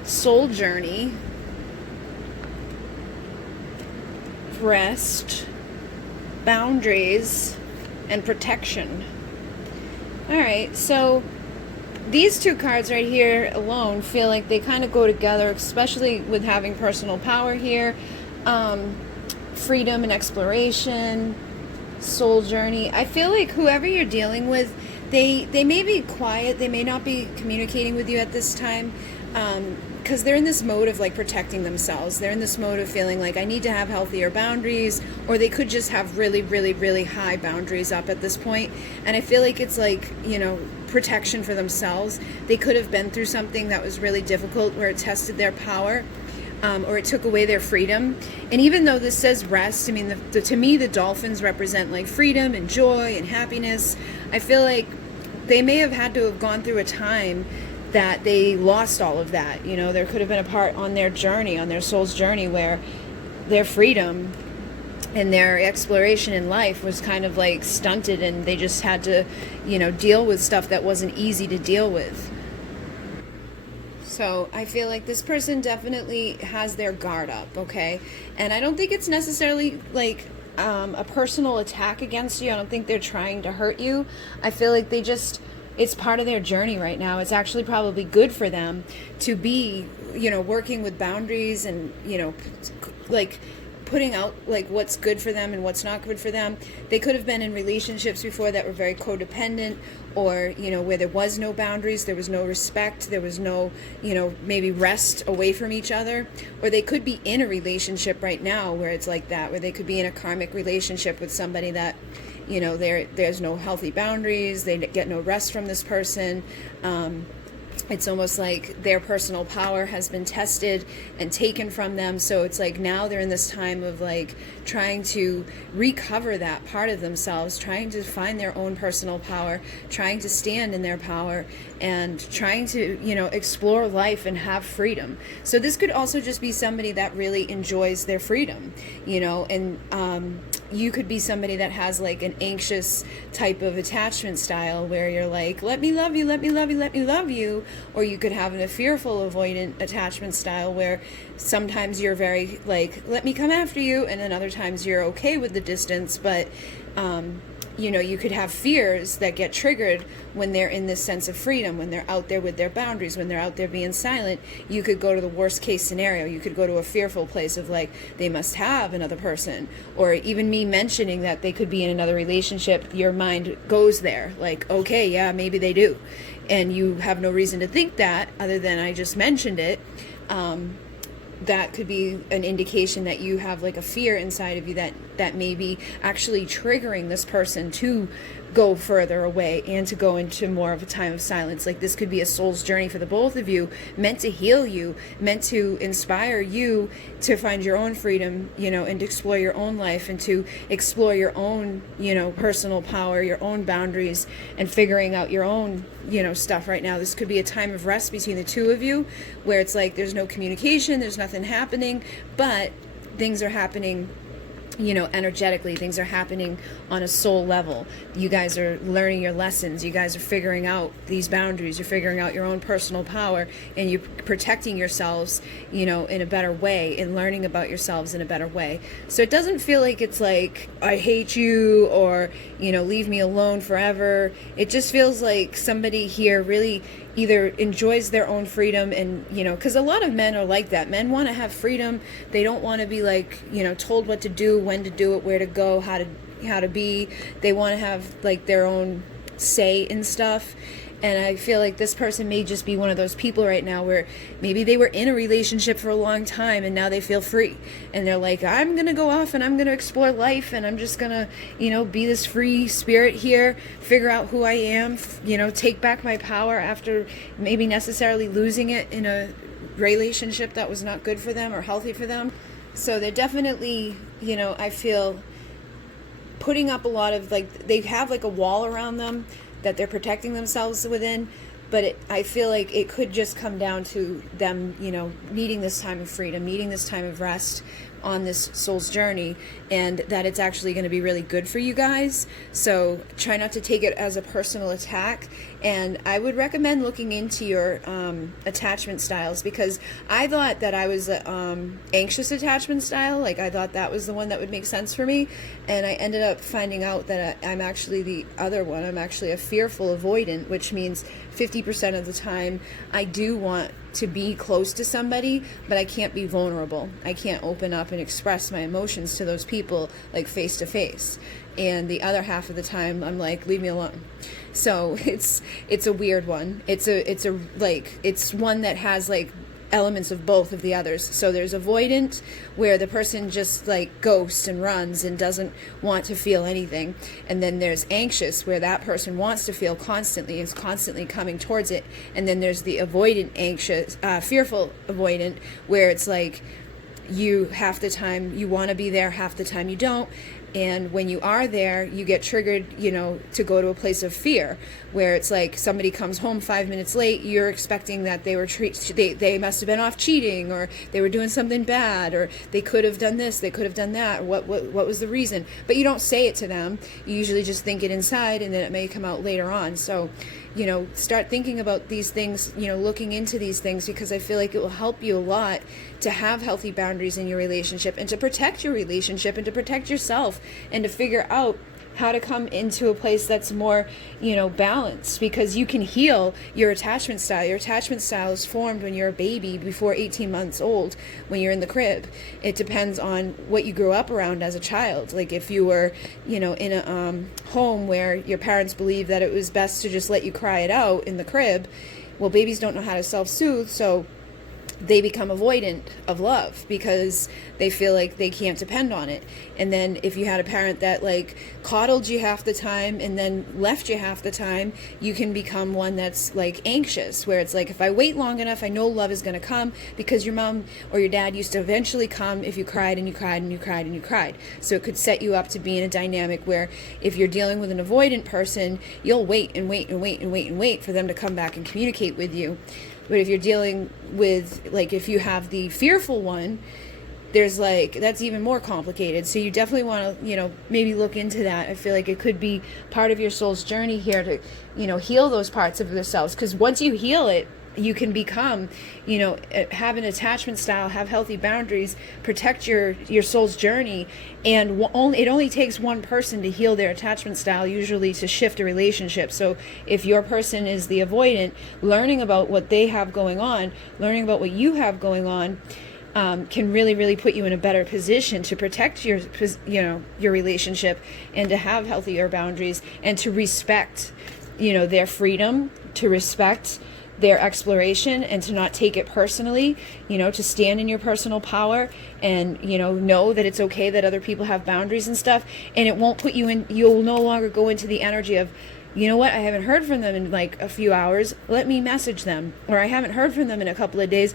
soul journey, rest, boundaries, and protection. Alright, so these two cards right here alone feel like they kind of go together, especially with having personal power here, freedom and exploration, soul journey. I feel like whoever you're dealing with, they may be quiet, they may not be communicating with you at this time, because they're in this mode of like protecting themselves. They're in this mode of feeling like I need to have healthier boundaries, or they could just have really, really, really high boundaries up at this point. And I feel like it's like, protection for themselves. They could have been through something that was really difficult where it tested their power, or it took away their freedom. And even though this says rest, I mean, to me, the dolphins represent like freedom and joy and happiness. I feel like they may have had to have gone through a time that they lost all of that. There could have been a part on their journey, on their soul's journey, where their freedom and their exploration in life was kind of like stunted, and they just had to, deal with stuff that wasn't easy to deal with. So I feel like this person definitely has their guard up, okay? And I don't think it's necessarily like a personal attack against you. I don't think they're trying to hurt you. I feel like they just it's part of their journey right now. It's actually probably good for them to be, working with boundaries and, like putting out like what's good for them and what's not good for them. They could have been in relationships before that were very codependent, or where there was no boundaries, there was no respect, there was no maybe rest away from each other. Or they could be in a relationship right now where it's like that, where they could be in a karmic relationship with somebody that there's no healthy boundaries, they get no rest from this person. It's almost like their personal power has been tested and taken from them. So it's like now they're in this time of like trying to recover that part of themselves, trying to find their own personal power, trying to stand in their power, and trying to, explore life and have freedom. So this could also just be somebody that really enjoys their freedom, and you could be somebody that has like an anxious type of attachment style where you're like, let me love you, let me love you, let me love you. Or you could have a fearful avoidant attachment style where sometimes you're very like, let me come after you, and then other times you're okay with the distance, but you could have fears that get triggered when they're in this sense of freedom, when they're out there with their boundaries, when they're out there being silent. You could go to the worst case scenario. You could go to a fearful place of like, they must have another person, or even me mentioning that they could be in another relationship. Your mind goes there like, okay, yeah, maybe they do. And you have no reason to think that other than I just mentioned it. That could be an indication that you have like a fear inside of you that may be actually triggering this person to go further away and to go into more of a time of silence. Like this could be a soul's journey for the both of you, meant to heal you, meant to inspire you to find your own freedom, and to explore your own life and to explore your own, personal power, your own boundaries, and figuring out your own, stuff right now. This could be a time of rest between the two of you where it's like there's no communication, there's nothing happening, but things are happening energetically. Things are happening on a soul level. You guys are learning your lessons. You guys are figuring out these boundaries. You're figuring out your own personal power, and you're protecting yourselves, in a better way, and learning about yourselves in a better way. So it doesn't feel like it's like, I hate you, or, leave me alone forever. It just feels like somebody here really either enjoys their own freedom, and because a lot of men are like that. Men want to have freedom. They don't want to be like told what to do, when to do it, where to go, how to be. They want to have like their own say in stuff. And I feel like this person may just be one of those people right now where maybe they were in a relationship for a long time and now they feel free. And they're like, I'm going to go off and I'm going to explore life, and I'm just going to, be this free spirit here, figure out who I am, take back my power after maybe necessarily losing it in a relationship that was not good for them or healthy for them. So they're definitely, I feel putting up a lot of like, they have like a wall around them that they're protecting themselves within, but I feel like it could just come down to them, needing this time of freedom, needing this time of rest on this soul's journey, and that it's actually going to be really good for you guys. So try not to take it as a personal attack, and I would recommend looking into your attachment styles, because I thought that I was an anxious attachment style. Like I thought that was the one that would make sense for me, and I ended up finding out that I'm actually the other one. I'm actually a fearful avoidant, which means 50% of the time I do want to be close to somebody, but I can't be vulnerable. I can't open up and express my emotions to those people like face to face. And the other half of the time I'm like, leave me alone. So it's a weird one. It's one that has like elements of both of the others. So there's avoidant, where the person just like ghosts and runs and doesn't want to feel anything. And then there's anxious, where that person wants to feel constantly, is constantly coming towards it. And then there's the avoidant anxious, fearful avoidant, where it's like you half the time you want to be there, half the time you don't. And when you are there, you get triggered, to go to a place of fear, where it's like somebody comes home 5 minutes late, you're expecting that they were they must have been off cheating, or they were doing something bad, or they could have done this, they could have done that, or what was the reason? But you don't say it to them. You usually just think it inside, and then it may come out later on. So, start thinking about these things, looking into these things, because I feel like it will help you a lot to have healthy boundaries in your relationship, and to protect your relationship, and to protect yourself, and to figure out how to come into a place that's more, balanced, because you can heal your attachment style. Your attachment style is formed when you're a baby, before 18 months old, when you're in the crib. It depends on what you grew up around as a child. Like if you were, in a home where your parents believed that it was best to just let you cry it out in the crib, well, babies don't know how to self-soothe, so they become avoidant of love because they feel like they can't depend on it. And then if you had a parent that like coddled you half the time and then left you half the time, you can become one that's like anxious, where it's like, if I wait long enough, I know love is going to come, because your mom or your dad used to eventually come if you cried and you cried and you cried and you cried. So it could set you up to be in a dynamic where if you're dealing with an avoidant person, you'll wait and wait and wait and wait and wait for them to come back and communicate with you. But if you're dealing with, like, if you have the fearful one, there's like, that's even more complicated. So you definitely want to, maybe look into that. I feel like it could be part of your soul's journey here to, heal those parts of yourselves. Because once you heal it, you can become, have an attachment style, have healthy boundaries, protect your soul's journey. And it only takes one person to heal their attachment style, usually, to shift a relationship. So if your person is the avoidant, learning about what they have going on, learning about what you have going on, can really, really put you in a better position to protect your relationship, and to have healthier boundaries, and to respect, their freedom, to respect their exploration, and to not take it personally, to stand in your personal power, and, know that it's okay that other people have boundaries and stuff. And it won't put you in, you'll no longer go into the energy of, you know what, I haven't heard from them in like a few hours, let me message them. Or I haven't heard from them in a couple of days,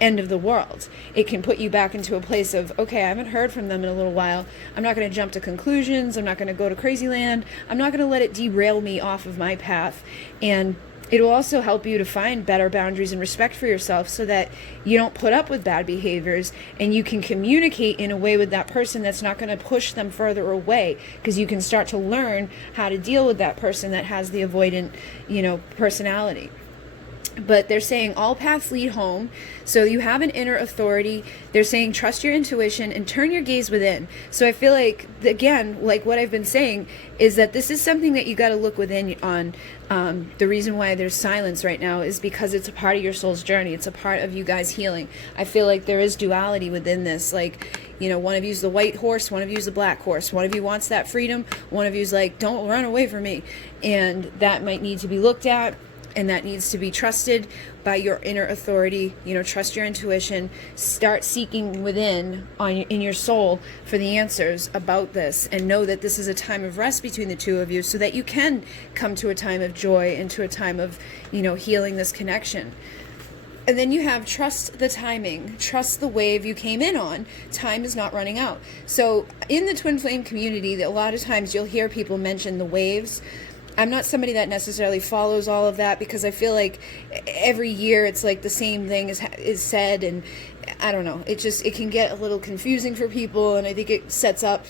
end of the world. It can put you back into a place of, okay, I haven't heard from them in a little while. I'm not going to jump to conclusions. I'm not going to go to crazy land. I'm not going to let it derail me off of my path. And it will also help you to find better boundaries and respect for yourself, so that you don't put up with bad behaviors, and you can communicate in a way with that person that's not going to push them further away, because you can start to learn how to deal with that person that has the avoidant, personality. But they're saying all paths lead home. So you have an inner authority. They're saying trust your intuition and turn your gaze within. So I feel like, again, like what I've been saying, is that this is something that you got to look within on. The reason why there's silence right now is because it's a part of your soul's journey. It's a part of you guys healing. I feel like there is duality within this. Like, one of you's the white horse, one of you's the black horse. One of you wants that freedom. One of you's like, don't run away from me. And that might need to be looked at. And that needs to be trusted by your inner authority. Trust your intuition. Start seeking within in your soul for the answers about this, and know that this is a time of rest between the two of you, so that you can come to a time of joy and to a time of, healing this connection. And then you have trust the timing, trust the wave you came in on. Time is not running out. So in the twin flame community, a lot of times you'll hear people mention the waves. I'm not somebody that necessarily follows all of that, because I feel like every year it's like the same thing is said, and I don't know, it can get a little confusing for people, and I think it sets up,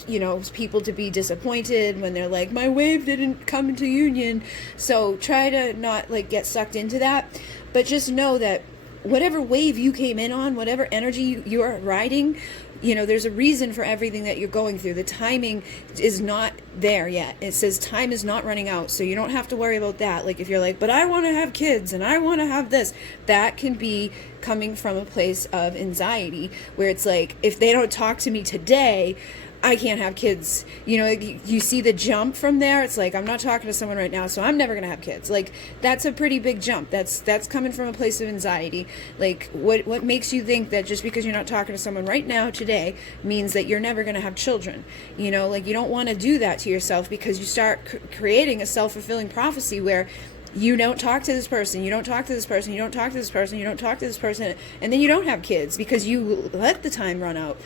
people to be disappointed when they're like, my wave didn't come into union. So try to not like get sucked into that, but just know that whatever wave you came in on, whatever energy you're riding, there's a reason for everything that you're going through. The timing is not there yet. It says time is not running out, so you don't have to worry about that. Like if you're like, but I want to have kids and I want to have this, that can be coming from a place of anxiety, where it's like, if they don't talk to me today, I can't have kids. You see the jump from there. It's like, I'm not talking to someone right now, so I'm never going to have kids. Like, that's a pretty big jump. That's coming from a place of anxiety. Like, what makes you think that just because you're not talking to someone right now today means that you're never going to have children? Like, you don't want to do that to yourself, because you start creating a self-fulfilling prophecy where you don't talk to this person, you don't talk to this person, you don't talk to this person, you don't talk to this person, and then you don't have kids because you let the time run out,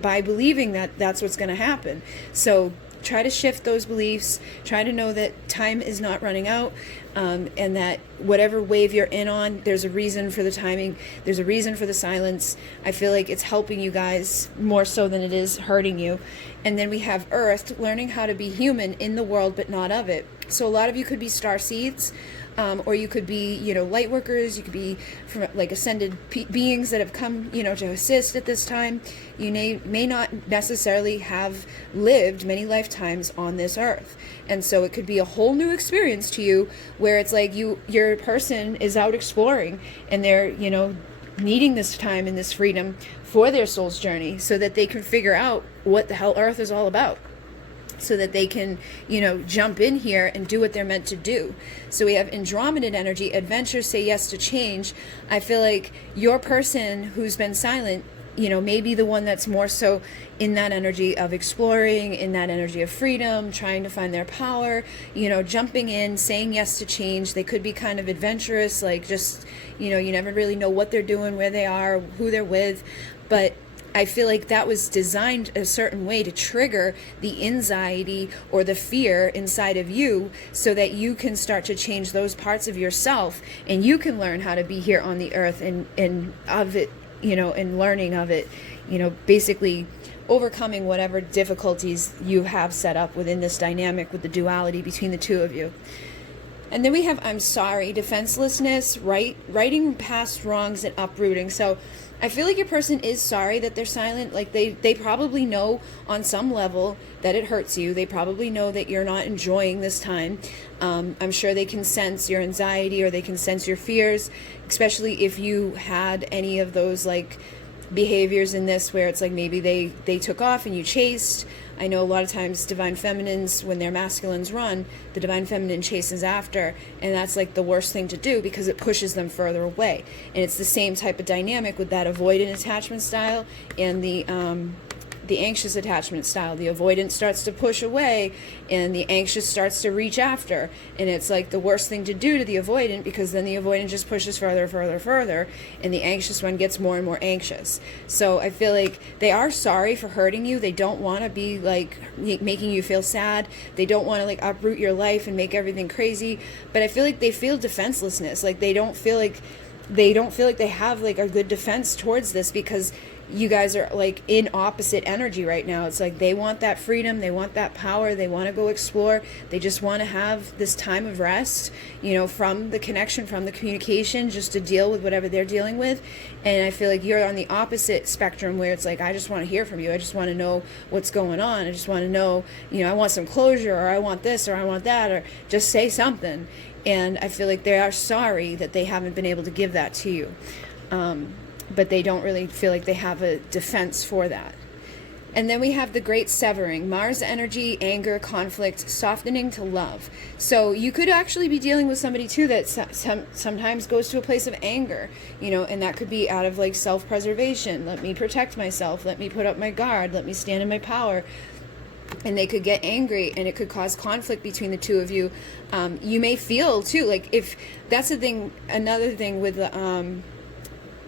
by believing that that's what's going to happen. So try to shift those beliefs, try to know that time is not running out, and that whatever wave you're in on, there's a reason for the timing, there's a reason for the silence. I feel like it's helping you guys more so than it is hurting you. And then we have Earth, learning how to be human in the world but not of it. So a lot of you could be star seeds. or you could be, light workers. You could be from like ascended beings that have come, to assist at this time. You may not necessarily have lived many lifetimes on this earth. And so it could be a whole new experience to you where it's like your person is out exploring and they're, needing this time and this freedom for their soul's journey so that they can figure out what the hell earth is all about, so that they can, jump in here and do what they're meant to do. So we have Andromedan energy, adventure, say yes to change. I feel like your person who's been silent, may be the one that's more so in that energy of exploring, in that energy of freedom, trying to find their power, jumping in, saying yes to change. They could be kind of adventurous, like just, you never really know what they're doing, where they are, who they're with. But I feel like that was designed a certain way to trigger the anxiety or the fear inside of you so that you can start to change those parts of yourself and you can learn how to be here on the earth and of it, and learning of it, basically overcoming whatever difficulties you have set up within this dynamic with the duality between the two of you. And then we have I'm sorry, defenselessness, righting past wrongs and uprooting. So I feel like your person is sorry that they're silent. Like they probably know on some level that it hurts you. They probably know that you're not enjoying this time. I'm sure they can sense your anxiety or they can sense your fears, especially if you had any of those like behaviors in this where it's like maybe they took off and you chased. I know a lot of times divine feminines, when their masculines run, the divine feminine chases after, and that's like the worst thing to do because it pushes them further away. And it's the same type of dynamic with that avoidant attachment style and the anxious attachment style. The avoidant starts to push away and the anxious starts to reach after, and it's like the worst thing to do to the avoidant because then the avoidant just pushes further, and the anxious one gets more and more anxious. So I feel like they are sorry for hurting you. They don't want to be like making you feel sad. They don't want to like uproot your life and make everything crazy, but I feel like they feel defenselessness. Like they don't feel like they have like a good defense towards this because you guys are like in opposite energy right now. It's like they want that freedom, they want that power, they want to go explore, they just want to have this time of rest, from the connection, from the communication, just to deal with whatever they're dealing with. And I feel like you're on the opposite spectrum where it's like, I just want to hear from you, I just want to know what's going on, I just want to know, I want some closure, or I want this, or I want that, or just say something. And I feel like they are sorry that they haven't been able to give that to you. But they don't really feel like they have a defense for that. And then we have the great severing, Mars energy, anger, conflict, softening to love. So you could actually be dealing with somebody too that sometimes goes to a place of anger, and that could be out of like self-preservation. Let me protect myself. Let me put up my guard. Let me stand in my power. And they could get angry and it could cause conflict between the two of you. You may feel too, like if that's the thing, another thing with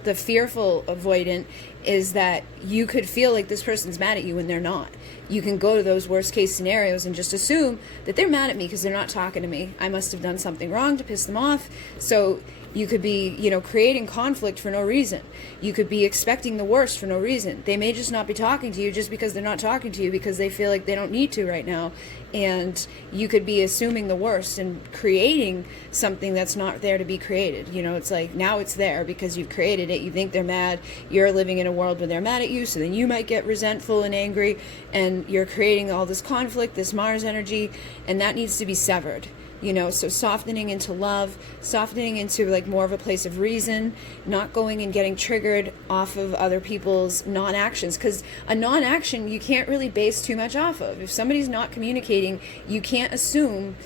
the fearful avoidant is that you could feel like this person's mad at you when they're not. You can go to those worst case scenarios and just assume that they're mad at me because they're not talking to me. I must have done something wrong to piss them off. So you could be, creating conflict for no reason. You could be expecting the worst for no reason. They may just not be talking to you just because they're not talking to you because they feel like they don't need to right now. And you could be assuming the worst and creating something that's not there to be created. It's like now it's there because you've created it. You think they're mad. You're living in a world where they're mad at you. So then you might get resentful and angry. And you're creating all this conflict, this Mars energy. And that needs to be severed. So softening into love, softening into like more of a place of reason, not going and getting triggered off of other people's non-actions, because a non-action you can't really base too much off of. If somebody's not communicating, you can't assume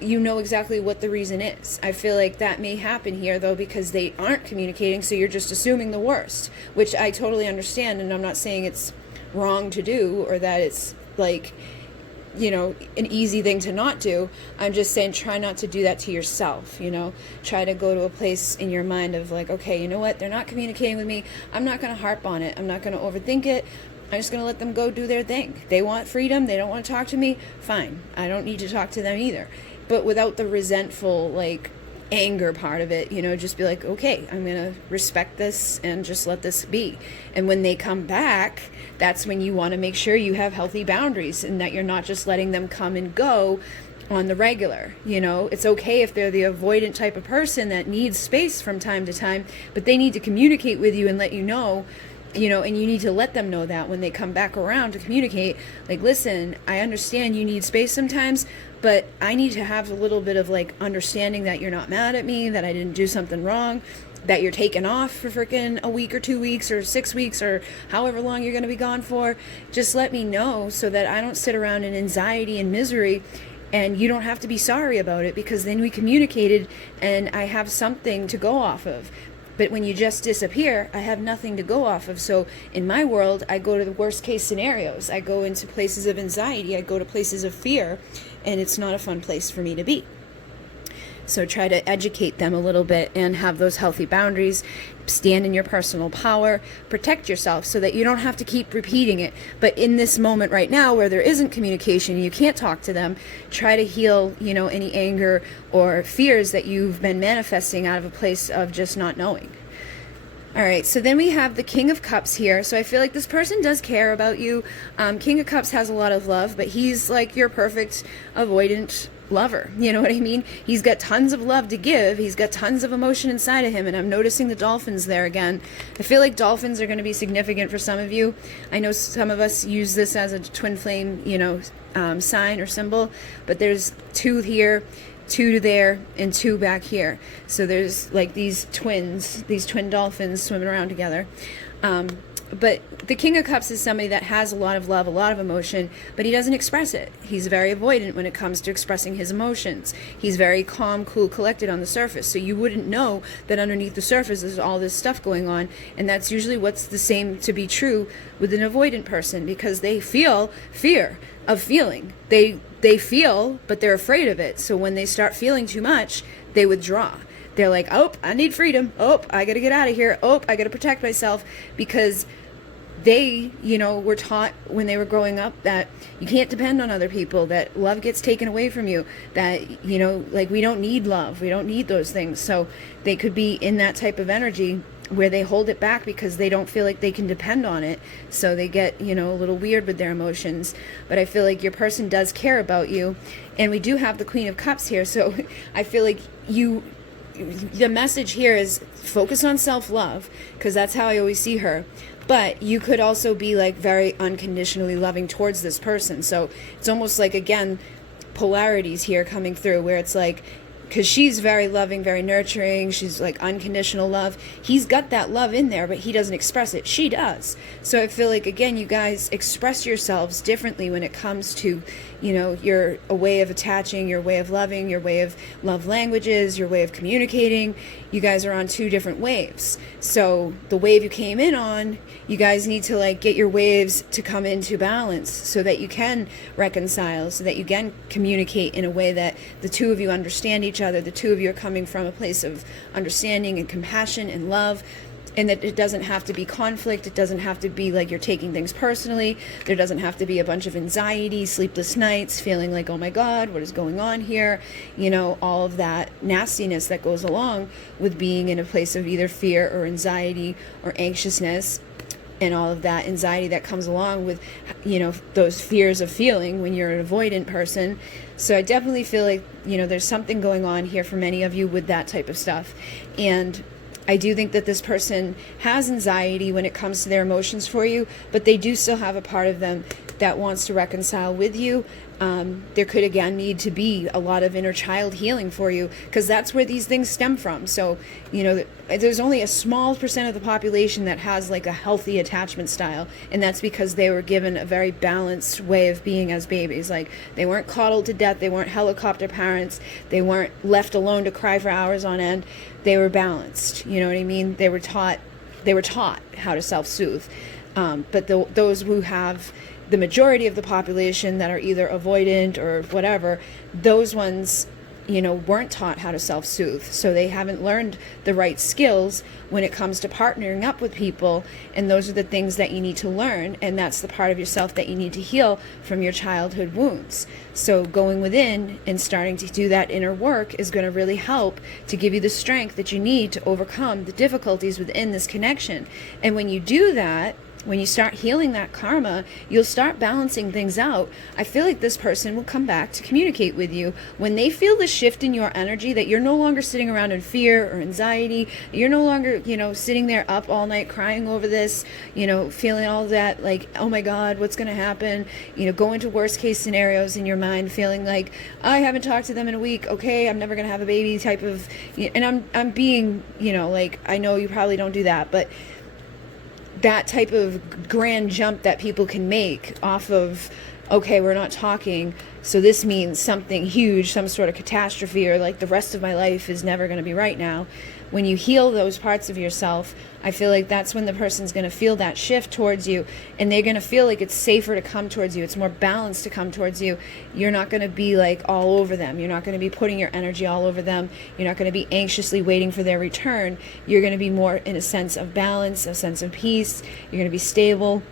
you know exactly what the reason is. I feel like that may happen here though because they aren't communicating, so you're just assuming the worst, which I totally understand, and I'm not saying it's wrong to do or that it's like an easy thing to not do. I'm just saying try not to do that to yourself. Try to go to a place in your mind of like, okay, you know what, they're not communicating with me, I'm not going to harp on it, I'm not going to overthink it, I'm just going to let them go do their thing. They want freedom, they don't want to talk to me, fine, I don't need to talk to them either, but without the resentful like anger part of it, just be like, okay, I'm going to respect this and just let this be. And when they come back, that's when you want to make sure you have healthy boundaries and that you're not just letting them come and go on the regular. You know, it's okay if they're the avoidant type of person that needs space from time to time, but they need to communicate with you and let you know, you know, and you need to let them know that when they come back around to communicate, like, listen, I understand you need space sometimes, but I need to have a little bit of like understanding that you're not mad at me, that I didn't do something wrong, that you're taking off for freaking a week or 2 weeks or 6 weeks or however long you're going to be gone for. Just let me know so that I don't sit around in anxiety and misery, and you don't have to be sorry about it, because then we communicated and I have something to go off of. But when you just disappear, I have nothing to go off of. So in my world, I go to the worst case scenarios. I go into places of anxiety. I go to places of fear, and it's not a fun place for me to be. So try to educate them a little bit and have those healthy boundaries. Stand in your personal power. Protect yourself so that you don't have to keep repeating it. But in this moment right now where there isn't communication, you can't talk to them, try to heal, you know, any anger or fears that you've been manifesting out of a place of just not knowing. All right, so then we have the King of Cups here. So I feel like this person does care about you. King of Cups has a lot of love, but he's like your perfect avoidant lover. You know what I mean? He's got tons of love to give. He's got tons of emotion inside of him, and I'm noticing the dolphins there again. I feel like dolphins are going to be significant for some of you. I know some of us use this as a twin flame, you know, sign or symbol, but there's 2 here, 2 there, and 2 back here. So there's like these twins, these twin dolphins swimming around together. But the King of Cups is somebody that has a lot of love, a lot of emotion, but he doesn't express it. He's very avoidant when it comes to expressing his emotions. He's very calm, cool, collected on the surface. So you wouldn't know that underneath the surface there's all this stuff going on. And that's usually what's the same to be true with an avoidant person, because they feel fear of feeling. They feel, but they're afraid of it. So when they start feeling too much, they withdraw. They're like, oh, I need freedom. Oh, I got to get out of here. Oh, I got to protect myself, because they, you know, were taught when they were growing up that you can't depend on other people, that love gets taken away from you, that, you know, like, we don't need love. We don't need those things. So they could be in that type of energy where they hold it back because they don't feel like they can depend on it. So they get, you know, a little weird with their emotions. But I feel like your person does care about you. And we do have the Queen of Cups here. So I feel like the message here is focus on self-love, because that's how I always see her. But you could also be like very unconditionally loving towards this person. So it's almost like, again, polarities here coming through, where it's like, because she's very loving, very nurturing, she's like unconditional love. He's got that love in there, but he doesn't express it. She does. So I feel like, again, you guys express yourselves differently when it comes to, you know, your a way of attaching, your way of loving, your way of love languages, your way of communicating. You guys are on 2 different waves. So the wave you came in on, you guys need to like get your waves to come into balance so that you can reconcile, so that you can communicate in a way that the 2 of you understand each other. The 2 of you are coming from a place of understanding and compassion and love. And that it doesn't have to be conflict. It doesn't have to be like you're taking things personally. There doesn't have to be a bunch of anxiety, sleepless nights, feeling like, oh my God, what is going on here? You know, all of that nastiness that goes along with being in a place of either fear or anxiety or anxiousness, and all of that anxiety that comes along with, you know, those fears of feeling when you're an avoidant person. So I definitely feel like, you know, there's something going on here for many of you with that type of stuff. And I do think that this person has anxiety when it comes to their emotions for you, but they do still have a part of them that wants to reconcile with you. There could, again, need to be a lot of inner child healing for you, because that's where these things stem from. So, you know, there's only a small percent of the population that has like a healthy attachment style, and that's because they were given a very balanced way of being as babies. Like, they weren't coddled to death, they weren't helicopter parents, they weren't left alone to cry for hours on end. They were balanced, you know what I mean? They were taught how to self-soothe. But those who have the majority of the population that are either avoidant or whatever, those ones, you know, weren't taught how to self-soothe. So they haven't learned the right skills when it comes to partnering up with people. And those are the things that you need to learn. And that's the part of yourself that you need to heal from your childhood wounds. So going within and starting to do that inner work is going to really help to give you the strength that you need to overcome the difficulties within this connection. And when you do that, when you start healing that karma, you'll start balancing things out. I feel like this person will come back to communicate with you when they feel the shift in your energy, that you're no longer sitting around in fear or anxiety. You're no longer, sitting there up all night crying over this, feeling all that, like, oh my God, what's going to happen? Go into worst case scenarios in your mind, feeling like, I haven't talked to them in a week. Okay, I'm never going to have a baby type of, and I'm being, like, I know you probably don't do that, but that type of grand jump that people can make off of, okay, we're not talking, so this means something huge, some sort of catastrophe, or like the rest of my life is never going to be right now. When you heal those parts of yourself, I feel like that's when the person's going to feel that shift towards you, and they're going to feel like it's safer to come towards you. It's more balanced to come towards you. You're not going to be like all over them. You're not going to be putting your energy all over them. You're not going to be anxiously waiting for their return. You're going to be more in a sense of balance, a sense of peace. You're going to be stable.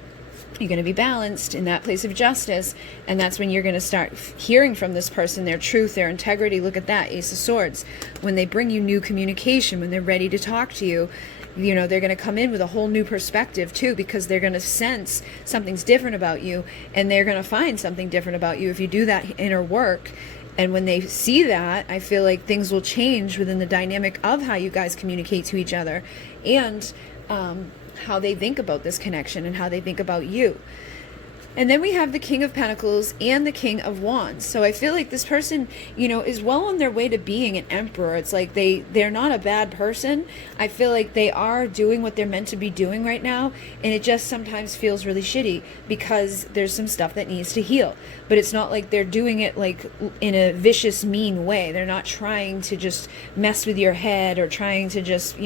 You're going to be balanced in that place of justice, and that's when you're going to start hearing from this person, their truth, their integrity. Look at that, Ace of Swords. When they bring you new communication, when they're ready to talk to you, they're going to come in with a whole new perspective too, because they're going to sense something's different about you, and they're going to find something different about you if you do that inner work. And when they see that, I feel like things will change within the dynamic of how you guys communicate to each other, and how they think about this connection and how they think about you. And then we have the King of Pentacles and the King of Wands. So I feel like this person, is well on their way to being an emperor. It's like they're not a bad person. I feel like they are doing what they're meant to be doing right now. And it just sometimes feels really shitty because there's some stuff that needs to heal. But it's not like they're doing it like in a vicious, mean way. They're not trying to just mess with your head or trying to just,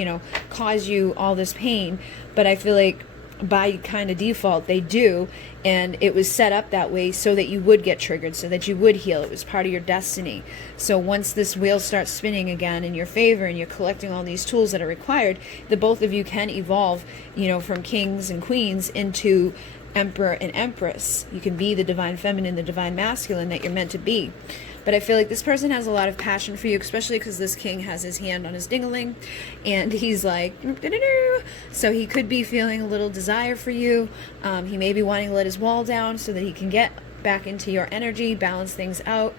cause you all this pain. But I feel like by kind of default they do, and it was set up that way so that you would get triggered, so that you would heal. It was part of your destiny. So once this wheel starts spinning again in your favor and you're collecting all these tools that are required, the both of you can evolve, from kings and queens into emperor and empress. You can be the divine feminine, the divine masculine that you're meant to be. But I feel like this person has a lot of passion for you, especially because this king has his hand on his ding-a-ling, and he's like, so he could be feeling a little desire for you. He may be wanting to let his wall down so that he can get back into your energy, balance things out,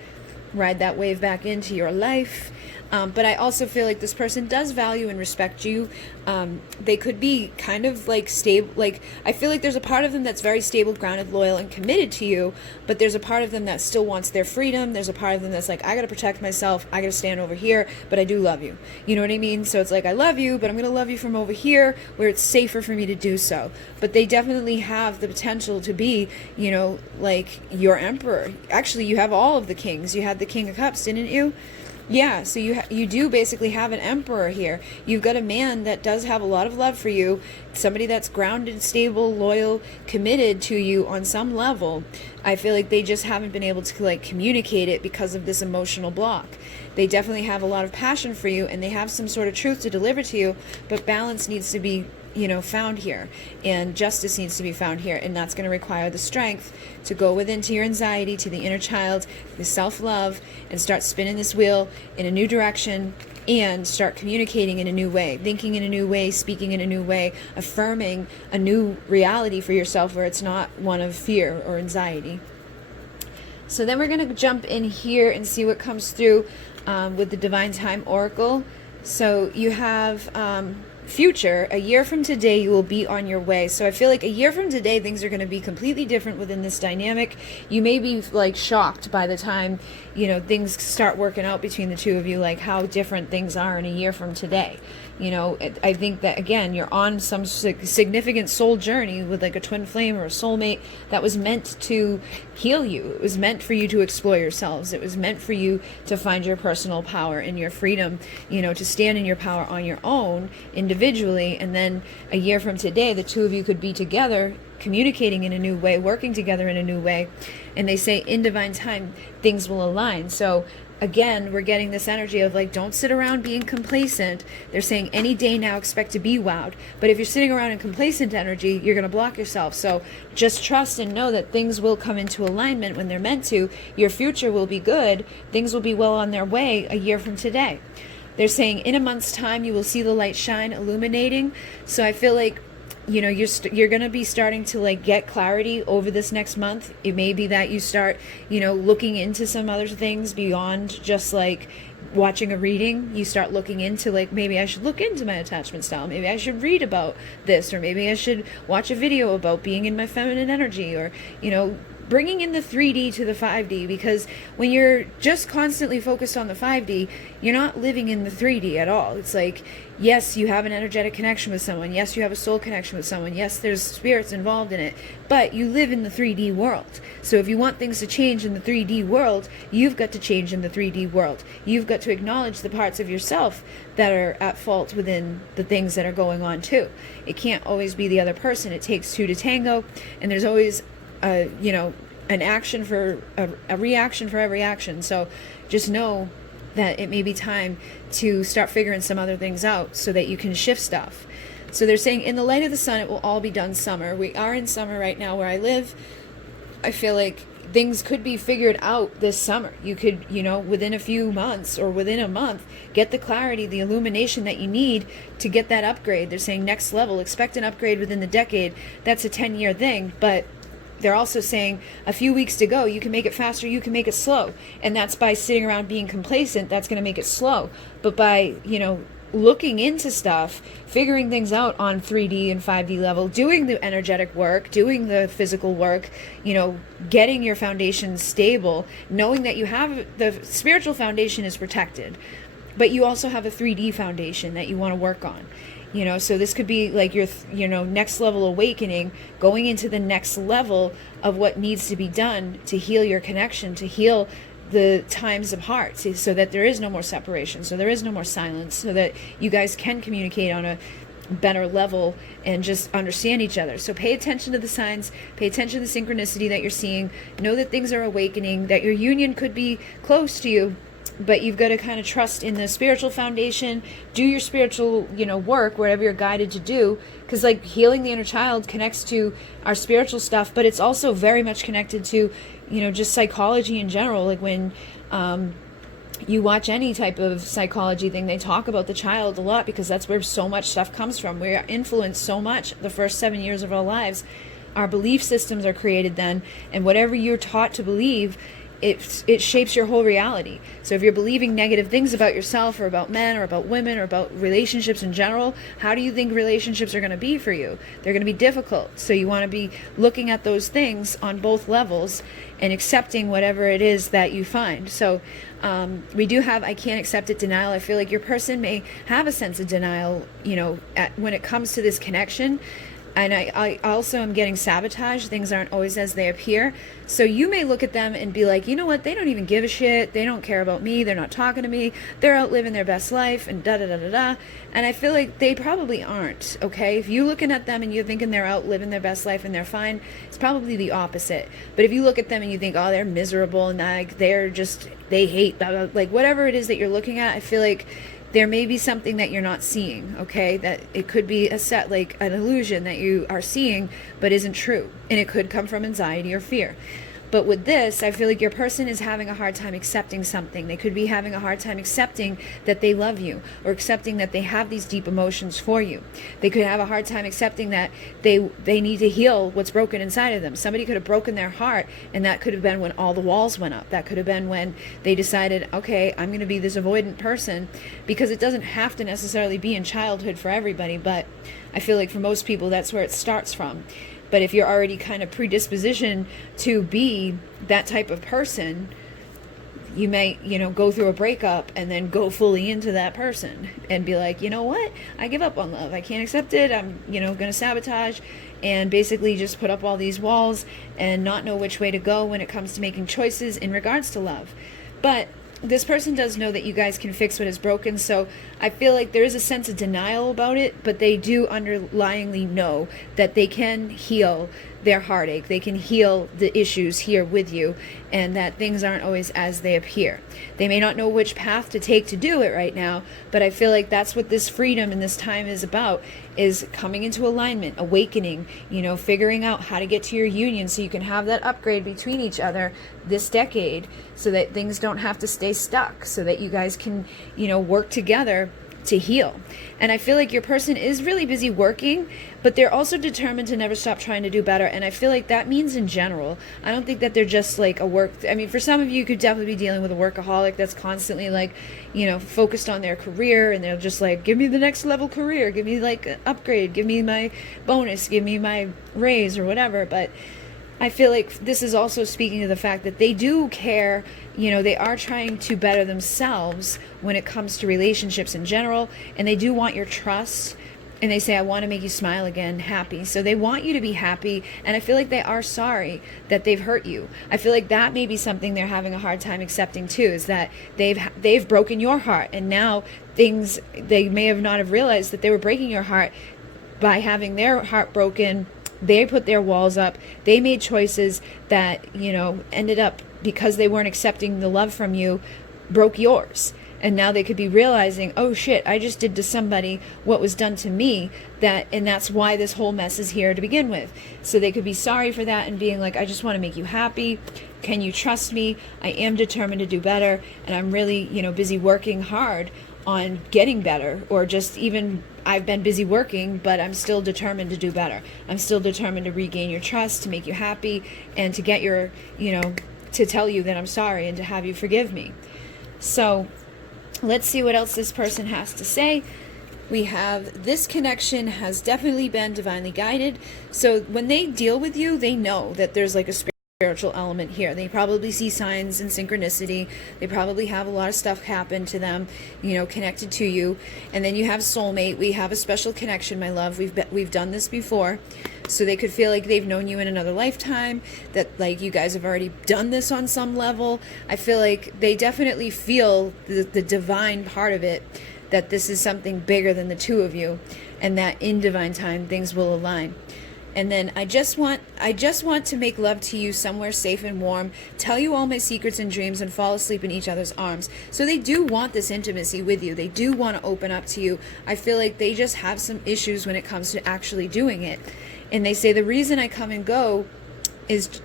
ride that wave back into your life. But I also feel like this person does value and respect you. They could be kind of like stable. Like, I feel like there's a part of them that's very stable, grounded, loyal, and committed to you. But there's a part of them that still wants their freedom. There's a part of them that's like, I got to protect myself. I got to stand over here, but I do love you. You know what I mean? So it's like, I love you, but I'm going to love you from over here where it's safer for me to do so. But they definitely have the potential to be, like your emperor. Actually, you have all of the kings. You had the King of Cups, didn't you? Yeah, so you do basically have an emperor here. You've got a man that does have a lot of love for you, somebody that's grounded, stable, loyal, committed to you on some level. I feel like they just haven't been able to communicate it because of this emotional block. They definitely have a lot of passion for you, and they have some sort of truth to deliver to you, but balance needs to be found here, and justice needs to be found here, and that's going to require the strength to go within to your anxiety, to the inner child, the self-love, and start spinning this wheel in a new direction, and start communicating in a new way, thinking in a new way, speaking in a new way, affirming a new reality for yourself where it's not one of fear or anxiety. So then we're going to jump in here and see what comes through with the Divine Time Oracle. So you have future, a year from today you will be on your way. So I feel like a year from today things are going to be completely different within this dynamic. You may be shocked by the time things start working out between the two of you, like how different things are in a year from today. I think that again you're on some significant soul journey with a twin flame or a soulmate that was meant to heal you. It was meant for you to explore yourselves. It was meant for you to find your personal power and your freedom, to stand in your power on your own individually. And then a year from today, the two of you could be together, communicating in a new way, working together in a new way. And they say in divine time, things will align. So again, we're getting this energy of don't sit around being complacent. They're saying any day now expect to be wowed. But if you're sitting around in complacent energy, you're going to block yourself. So just trust and know that things will come into alignment when they're meant to. Your future will be good. Things will be well on their way a year from today. They're saying in a month's time, you will see the light shine, illuminating. So I feel like you know, you're going to be starting to like get clarity over this next month. It may be that you start, you know, looking into some other things beyond just like watching a reading. You start looking into like, maybe I should look into my attachment style. Maybe I should read about this, or maybe I should watch a video about being in my feminine energy, or, you know, bringing in the 3D to the 5D, because when you're just constantly focused on the 5D, you're not living in the 3D at all. It's like, yes, you have an energetic connection with someone. Yes, you have a soul connection with someone. Yes, there's spirits involved in it, but you live in the 3D world. So if you want things to change in the 3D world, you've got to change in the 3D world. You've got to acknowledge the parts of yourself that are at fault within the things that are going on too. It can't always be the other person. It takes two to tango, and there's always you know, an action for a reaction for every action. So just know that it may be time to start figuring some other things out so that you can shift stuff. So they're saying in the light of the sun, it will all be done summer. We are in summer right now where I live. I feel like things could be figured out this summer. You could, you know, within a few months or within a month, get the clarity, the illumination that you need to get that upgrade. They're saying next level, expect an upgrade within the decade. That's a 10-year thing, but they're also saying a few weeks to go. You can make it faster, you can make it slow. And that's by sitting around being complacent, that's going to make it slow. But by, you know, looking into stuff, figuring things out on 3D and 5D level, doing the energetic work, doing the physical work, you know, getting your foundation stable, knowing that you have the spiritual foundation is protected, but you also have a 3D foundation that you want to work on. You know, so this could be like your, you know, next level awakening, going into the next level of what needs to be done to heal your connection, to heal the times of heart, so that there is no more separation, so there is no more silence, so that you guys can communicate on a better level and just understand each other. So pay attention to the signs, pay attention to the synchronicity that you're seeing, know that things are awakening, that your union could be close to you, but you've got to kind of trust in the spiritual foundation, do your spiritual, you know, work, whatever you're guided to do, because like healing the inner child connects to our spiritual stuff, but it's also very much connected to, you know, just psychology in general. Like when you watch any type of psychology thing, they talk about the child a lot, because that's where so much stuff comes from. We are influenced so much the first 7 years of our lives. Our belief systems are created then, and whatever you're taught to believe, it shapes your whole reality. So if you're believing negative things about yourself or about men or about women or about relationships in general, how do you think relationships are going to be for you? They're going to be difficult. So you want to be looking at those things on both levels and accepting whatever it is that you find. So we do have I can't accept it denial. I feel like your person may have a sense of denial, you know, when it comes to this connection. And I also am getting sabotage. Things aren't always as they appear. So you may look at them and be like, you know what? They don't even give a shit. They don't care about me. They're not talking to me. They're out living their best life and da-da-da-da-da. And I feel like they probably aren't, okay? If you're looking at them and you're thinking they're out living their best life and they're fine, it's probably the opposite. But if you look at them and you think, oh, they're miserable and they're just, they hate, blah, blah, like whatever it is that you're looking at, I feel like there may be something that you're not seeing, okay? That it could be like an illusion that you are seeing but isn't true. And it could come from anxiety or fear. But with this, I feel like your person is having a hard time accepting something. They could be having a hard time accepting that they love you, or accepting that they have these deep emotions for you. They could have a hard time accepting that they need to heal what's broken inside of them. Somebody could have broken their heart, and that could have been when all the walls went up. That could have been when they decided, okay, I'm going to be this avoidant person, because it doesn't have to necessarily be in childhood for everybody, but I feel like for most people that's where it starts from. But if you're already kind of predispositioned to be that type of person, you may, you know, go through a breakup and then go fully into that person and be like, you know what? I give up on love. I can't accept it. I'm, you know, going to sabotage and basically just put up all these walls and not know which way to go when it comes to making choices in regards to love. But this person does know that you guys can fix what is broken, so I feel like there is a sense of denial about it, but they do underlyingly know that they can heal their heartache, they can heal the issues here with you, and that things aren't always as they appear. They may not know which path to take to do it right now, but I feel like that's what this freedom and this time is about, is coming into alignment, awakening, you know, figuring out how to get to your union so you can have that upgrade between each other this decade, so that things don't have to stay stuck, so that you guys can, you know, work together to heal. And I feel like your person is really busy working, but they're also determined to never stop trying to do better. And I feel like that means in general. I don't think that they're just like a work. I mean, for some of you could definitely be dealing with a workaholic that's constantly like, focused on their career, and they're just like, give me the next level career, give me like an upgrade, give me my bonus, give me my raise or whatever. But I feel like this is also speaking to the fact that they do care, they are trying to better themselves when it comes to relationships in general, and they do want your trust, and they say, I want to make you smile again, happy. So they want you to be happy, and I feel like they are sorry that they've hurt you. I feel like that may be something they're having a hard time accepting too, is that they've broken your heart, and now things they may have not have realized that they were breaking your heart by having their heart broken. They put their walls up. They made choices that, ended up, because they weren't accepting the love from you, broke yours. And now they could be realizing, oh shit, I just did to somebody what was done to me, and that's why this whole mess is here to begin with. So they could be sorry for that and being like, I just want to make you happy. Can you trust me? I am determined to do better, and I'm really, busy working hard on getting better, or just even I've been busy working, but I'm still determined to do better. I'm still determined to regain your trust, to make you happy, and to get your, to tell you that I'm sorry and to have you forgive me. So let's see what else this person has to say. We have, this connection has definitely been divinely guided. So when they deal with you, they know that there's like a spiritual element here. They probably see signs and synchronicity. They probably have a lot of stuff happen to them, connected to you. And then you have soulmate. We have a special connection, my love. We've done this before. So they could feel like they've known you in another lifetime, that like you guys have already done this on some level. I feel like they definitely feel the divine part of it, that this is something bigger than the two of you, and that in divine time things will align. And then I just want to make love to you somewhere safe and warm, tell you all my secrets and dreams, and fall asleep in each other's arms. So they do want this intimacy with you. They do want to open up to you. I feel like they just have some issues when it comes to actually doing it. And they say, the reason I come and go is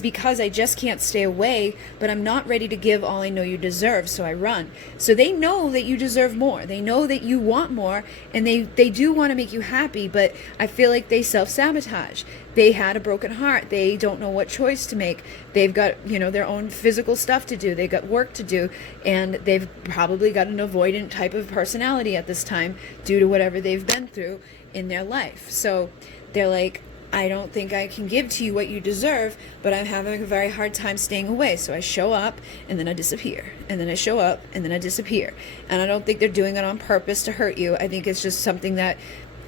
because I just can't stay away, but I'm not ready to give all I know you deserve, so I run. So they know that you deserve more. They know that you want more, and they do want to make you happy, but I feel like they self-sabotage. They had a broken heart. They don't know what choice to make. They've got, their own physical stuff to do. They've got work to do, and they've probably got an avoidant type of personality at this time due to whatever they've been through in their life. So they're like, I don't think I can give to you what you deserve, but I'm having a very hard time staying away. So I show up, and then I disappear. And then I show up, and then I disappear. And I don't think they're doing it on purpose to hurt you. I think it's just something that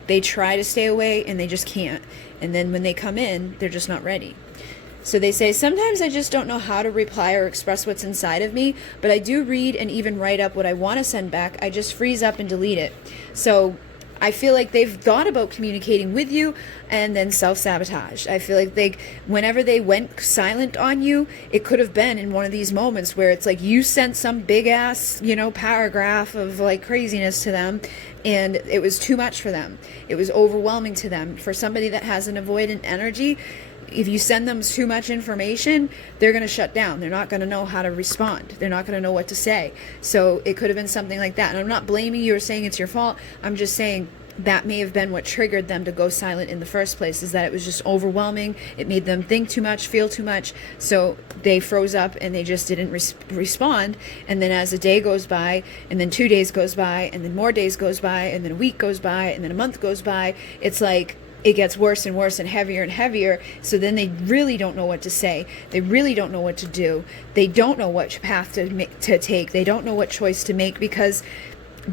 they try to stay away, and they just can't. And then when they come in, they're just not ready. So they say, sometimes I just don't know how to reply or express what's inside of me, but I do read and even write up what I want to send back. I just freeze up and delete it. So I feel like they've thought about communicating with you and then self-sabotage. I feel like whenever they went silent on you, it could have been in one of these moments where it's like you sent some big ass, paragraph of like craziness to them, and it was too much for them. It was overwhelming to them. For somebody that has an avoidant energy, if you send them too much information, they're going to shut down. They're not going to know how to respond. They're not going to know what to say. So it could have been something like that. And I'm not blaming you or saying it's your fault. I'm just saying that may have been what triggered them to go silent in the first place, is that it was just overwhelming. It made them think too much, feel too much. So they froze up and they just didn't respond. And then as a day goes by, and then 2 days goes by, and then more days goes by, and then a week goes by, and then a month goes by, it's like it gets worse and worse and heavier. So then they really don't know what to say. They really don't know what to do. They don't know what path to take. They don't know what choice to make, because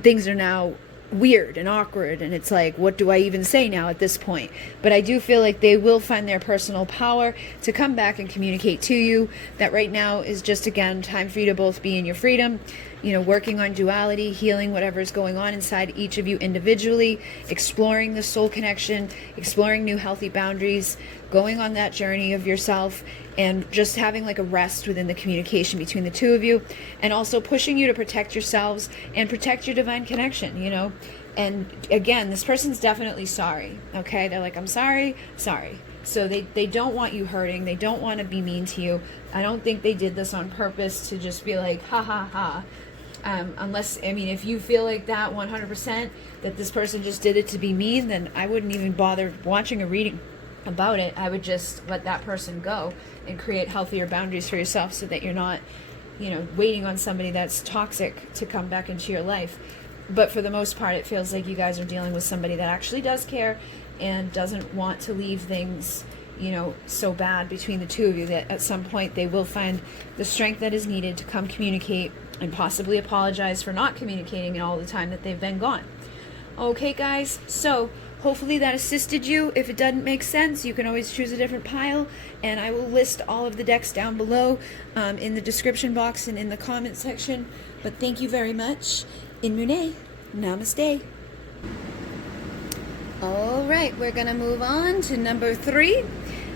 things are now weird and awkward, and it's like, what do I even say now at this point? But I do feel like they will find their personal power to come back and communicate to you. That right now is just, again, time for you to both be in your freedom, working on duality, healing whatever's going on inside each of you individually, exploring the soul connection, exploring new healthy boundaries, going on that journey of yourself, and just having like a rest within the communication between the two of you, and also pushing you to protect yourselves and protect your divine connection, And again, this person's definitely sorry, okay? They're like, I'm sorry. So they don't want you hurting. They don't want to be mean to you. I don't think they did this on purpose to just be like, ha ha ha. Unless, I mean, if you feel like that 100%, that this person just did it to be mean, then I wouldn't even bother watching or reading about it. I would just let that person go and create healthier boundaries for yourself so that you're not, waiting on somebody that's toxic to come back into your life. But for the most part, it feels like you guys are dealing with somebody that actually does care and doesn't want to leave things, so bad between the two of you, that at some point they will find the strength that is needed to come communicate and possibly apologize for not communicating all the time that they've been gone. Okay, guys, so hopefully that assisted you. If it doesn't make sense, you can always choose a different pile, and I will list all of the decks down below in the description box and in the comment section. But thank you very much. In Mune, namaste. All right, we're going to move on to number 3.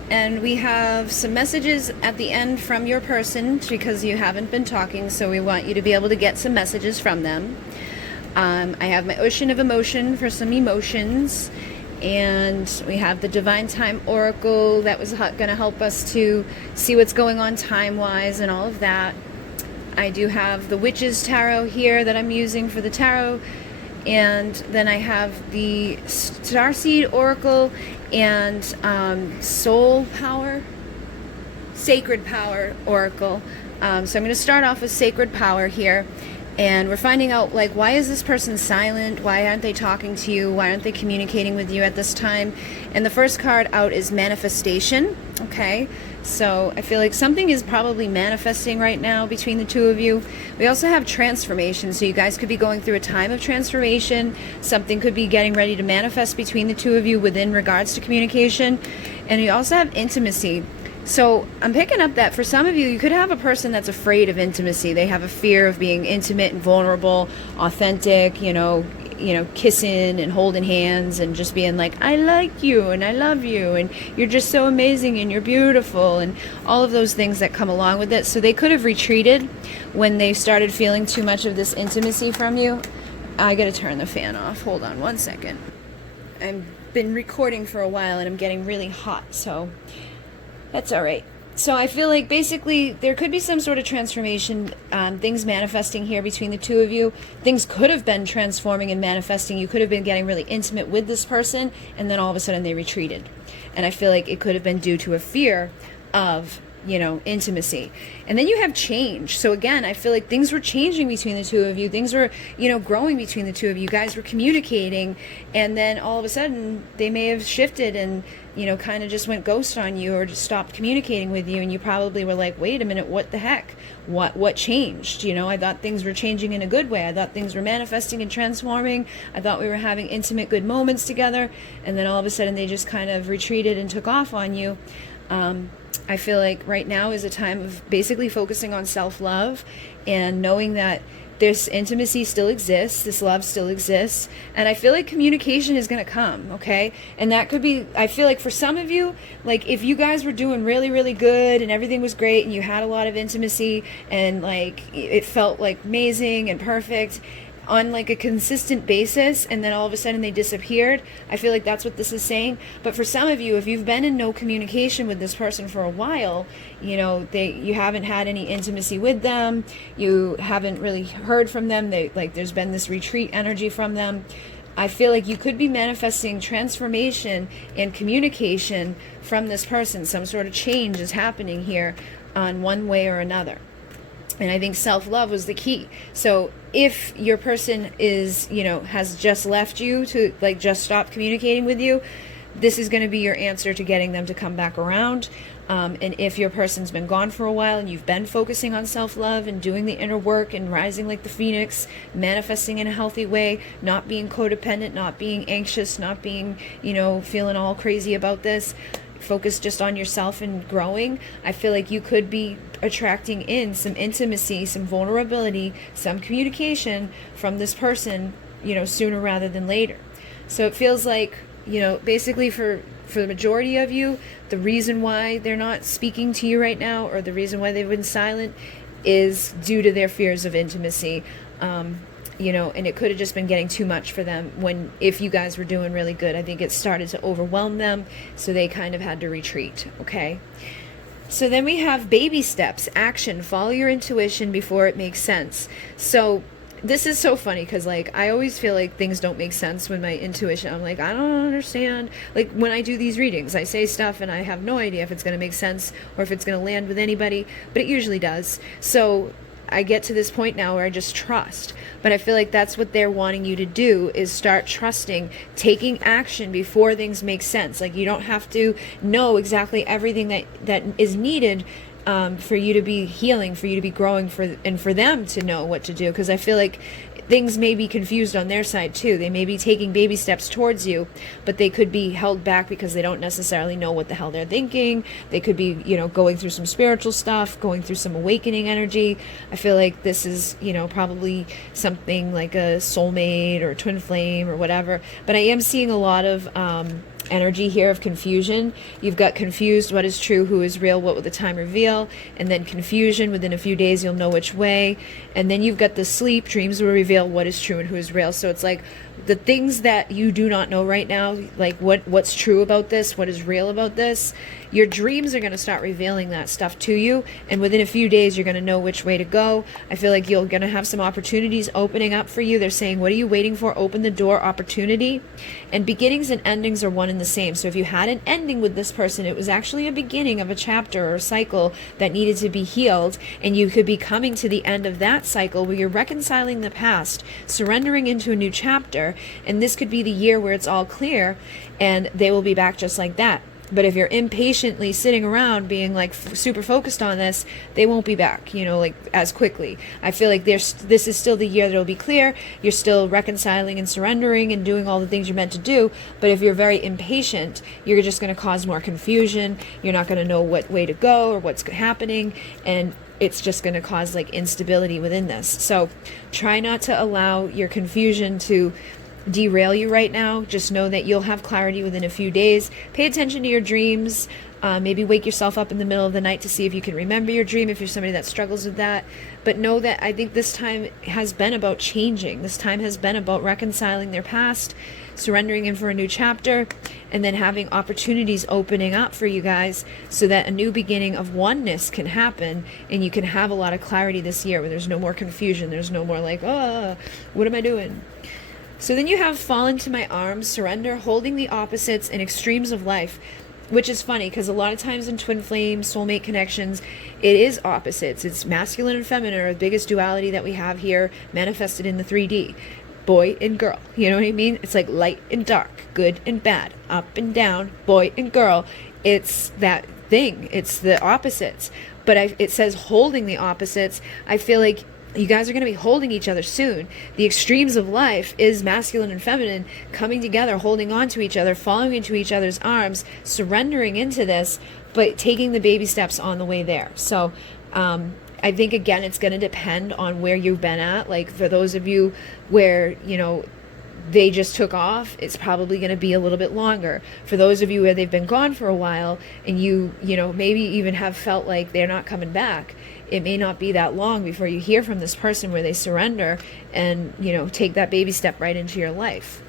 And we have some messages at the end from your person because you haven't been talking, so we want you to be able to get some messages from them. I have my Ocean of Emotion for some emotions, and we have the Divine Time Oracle that was going to help us to see what's going on time-wise and all of that. I do have the Witch's Tarot here that I'm using for the tarot, and then I have the Starseed Oracle and Sacred Power Oracle. So I'm going to start off with Sacred Power here, and we're finding out, like, why is this person silent? Why aren't they talking to you? Why aren't they communicating with you at this time? And the first card out is Manifestation. Okay, so I feel like something is probably manifesting right now between the two of you. We also have Transformation, so you guys could be going through a time of transformation. Something could be getting ready to manifest between the two of you within regards to communication. And you also have Intimacy. So I'm picking up that for some of you, you could have a person that's afraid of intimacy. They have a fear of being intimate and vulnerable, authentic, kissing and holding hands and just being like, I like you and I love you and you're just so amazing and you're beautiful and all of those things that come along with it. So they could have retreated when they started feeling too much of this intimacy from you. I gotta turn the fan off. Hold on one second. I've been recording for a while and I'm getting really hot, so that's all right. So I feel like basically there could be some sort of transformation, things manifesting here between the two of you. Things could have been transforming and manifesting. You could have been getting really intimate with this person, and then all of a sudden they retreated. And I feel like it could have been due to a fear of, intimacy. And then you have change. So again, I feel like things were changing between the two of you. Things were, growing between the two of you. You guys were communicating, and then all of a sudden they may have shifted and, kind of just went ghost on you or just stopped communicating with you. And you probably were like, wait a minute, what the heck? What changed? I thought things were changing in a good way. I thought things were manifesting and transforming. I thought we were having intimate, good moments together. And then all of a sudden they just kind of retreated and took off on you. I feel like right now is a time of basically focusing on self-love and knowing that this intimacy still exists, this love still exists, and I feel like communication is going to come, okay? And that could be, I feel like for some of you, like if you guys were doing really, really good and everything was great and you had a lot of intimacy and like it felt like amazing and perfect on like a consistent basis, and then all of a sudden they disappeared. I feel like that's what this is saying. But for some of you, if you've been in no communication with this person for a while, you haven't had any intimacy with them, you haven't really heard from them, there's been this retreat energy from them. I feel like you could be manifesting transformation and communication from this person. Some sort of change is happening here on one way or another. And I think self-love was the key. So if your person is, has just left you to just stop communicating with you, this is going to be your answer to getting them to come back around. And if your person's been gone for a while and you've been focusing on self-love and doing the inner work and rising like the phoenix, manifesting in a healthy way, not being codependent, not being anxious, not being, feeling all crazy about this, focus just on yourself and growing, I feel like you could be attracting in some intimacy, some vulnerability, some communication from this person, sooner rather than later. So it feels like, basically for the majority of you, the reason why they're not speaking to you right now, or the reason why they've been silent, is due to their fears of intimacy. And it could have just been getting too much for them if you guys were doing really good. I think it started to overwhelm them, so they kind of had to retreat, okay? So then we have baby steps, action, follow your intuition before it makes sense. So this is so funny because, like, I always feel like things don't make sense when my intuition, I'm like, I don't understand. Like, when I do these readings, I say stuff and I have no idea if it's going to make sense or if it's going to land with anybody, but it usually does. So I get to this point now where I just trust. But I feel like that's what they're wanting you to do, is start trusting, taking action before things make sense. Like, you don't have to know exactly everything that is needed for you to be healing, for you to be growing, and for them to know what to do. Because I feel like things may be confused on their side too. They may be taking baby steps towards you, but they could be held back because they don't necessarily know what the hell they're thinking. They could be, going through some spiritual stuff, going through some awakening energy. I feel like this is, probably something like a soulmate or a twin flame or whatever. But I am seeing a lot of energy here of confusion. You've got confused, what is true, who is real, what will the time reveal, and then confusion, within a few days you'll know which way. And then you've got the sleep, dreams will reveal what is true and who is real. So it's like the things that you do not know right now, like what's true about this, what is real about this, your dreams are going to start revealing that stuff to you, and within a few days you're going to know which way to go. I feel like you're going to have some opportunities opening up for you. They're saying, what are you waiting for? Open the door, opportunity. And beginnings and endings are one and the same. So if you had an ending with this person, it was actually a beginning of a chapter or a cycle that needed to be healed, and you could be coming to the end of that cycle where you're reconciling the past, surrendering into a new chapter, and this could be the year where it's all clear and they will be back just like that. But if you're impatiently sitting around being like super focused on this, they won't be back, like as quickly. I feel like this is still the year that it'll be clear. You're still reconciling and surrendering and doing all the things you're meant to do. But if you're very impatient, you're just going to cause more confusion. You're not going to know what way to go or what's happening. And it's just going to cause like instability within this. So try not to allow your confusion to derail you right now. Just know that you'll have clarity within a few days. Pay attention to your dreams. Maybe wake yourself up in the middle of the night to see if you can remember your dream, if you're somebody that struggles with that. But know that I think this time has been about changing. This time has been about reconciling their past, surrendering in for a new chapter, and then having opportunities opening up for you guys so that a new beginning of oneness can happen, and you can have a lot of clarity this year where there's no more confusion. There's no more like, what am I doing? So then you have fall into my arms, surrender, holding the opposites, and extremes of life, which is funny because a lot of times in twin flame, soulmate connections, it is opposites. It's masculine and feminine, or the biggest duality that we have here manifested in the 3D. Boy and girl, you know what I mean? It's like light and dark, good and bad, up and down, boy and girl. It's that thing. It's the opposites. But it says holding the opposites. I feel like you guys are going to be holding each other soon. The extremes of life is masculine and feminine coming together, holding on to each other, falling into each other's arms, surrendering into this, but taking the baby steps on the way there. So I think, again, it's going to depend on where you've been at. Like for those of you where, they just took off, it's probably going to be a little bit longer. For those of you where they've been gone for a while and you maybe even have felt like they're not coming back, it may not be that long before you hear from this person where they surrender and, take that baby step right into your life.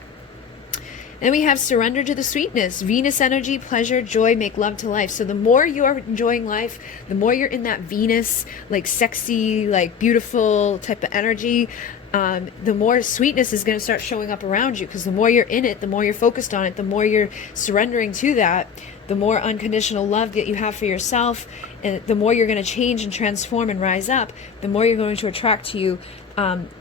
Then we have surrender to the sweetness, Venus energy, pleasure, joy, make love to life. So the more you're enjoying life, the more you're in that Venus, like sexy, like beautiful type of energy, the more sweetness is going to start showing up around you, because the more you're in it, the more you're focused on it, the more you're surrendering to that, the more unconditional love that you have for yourself, and the more you're going to change and transform and rise up, the more you're going to attract to you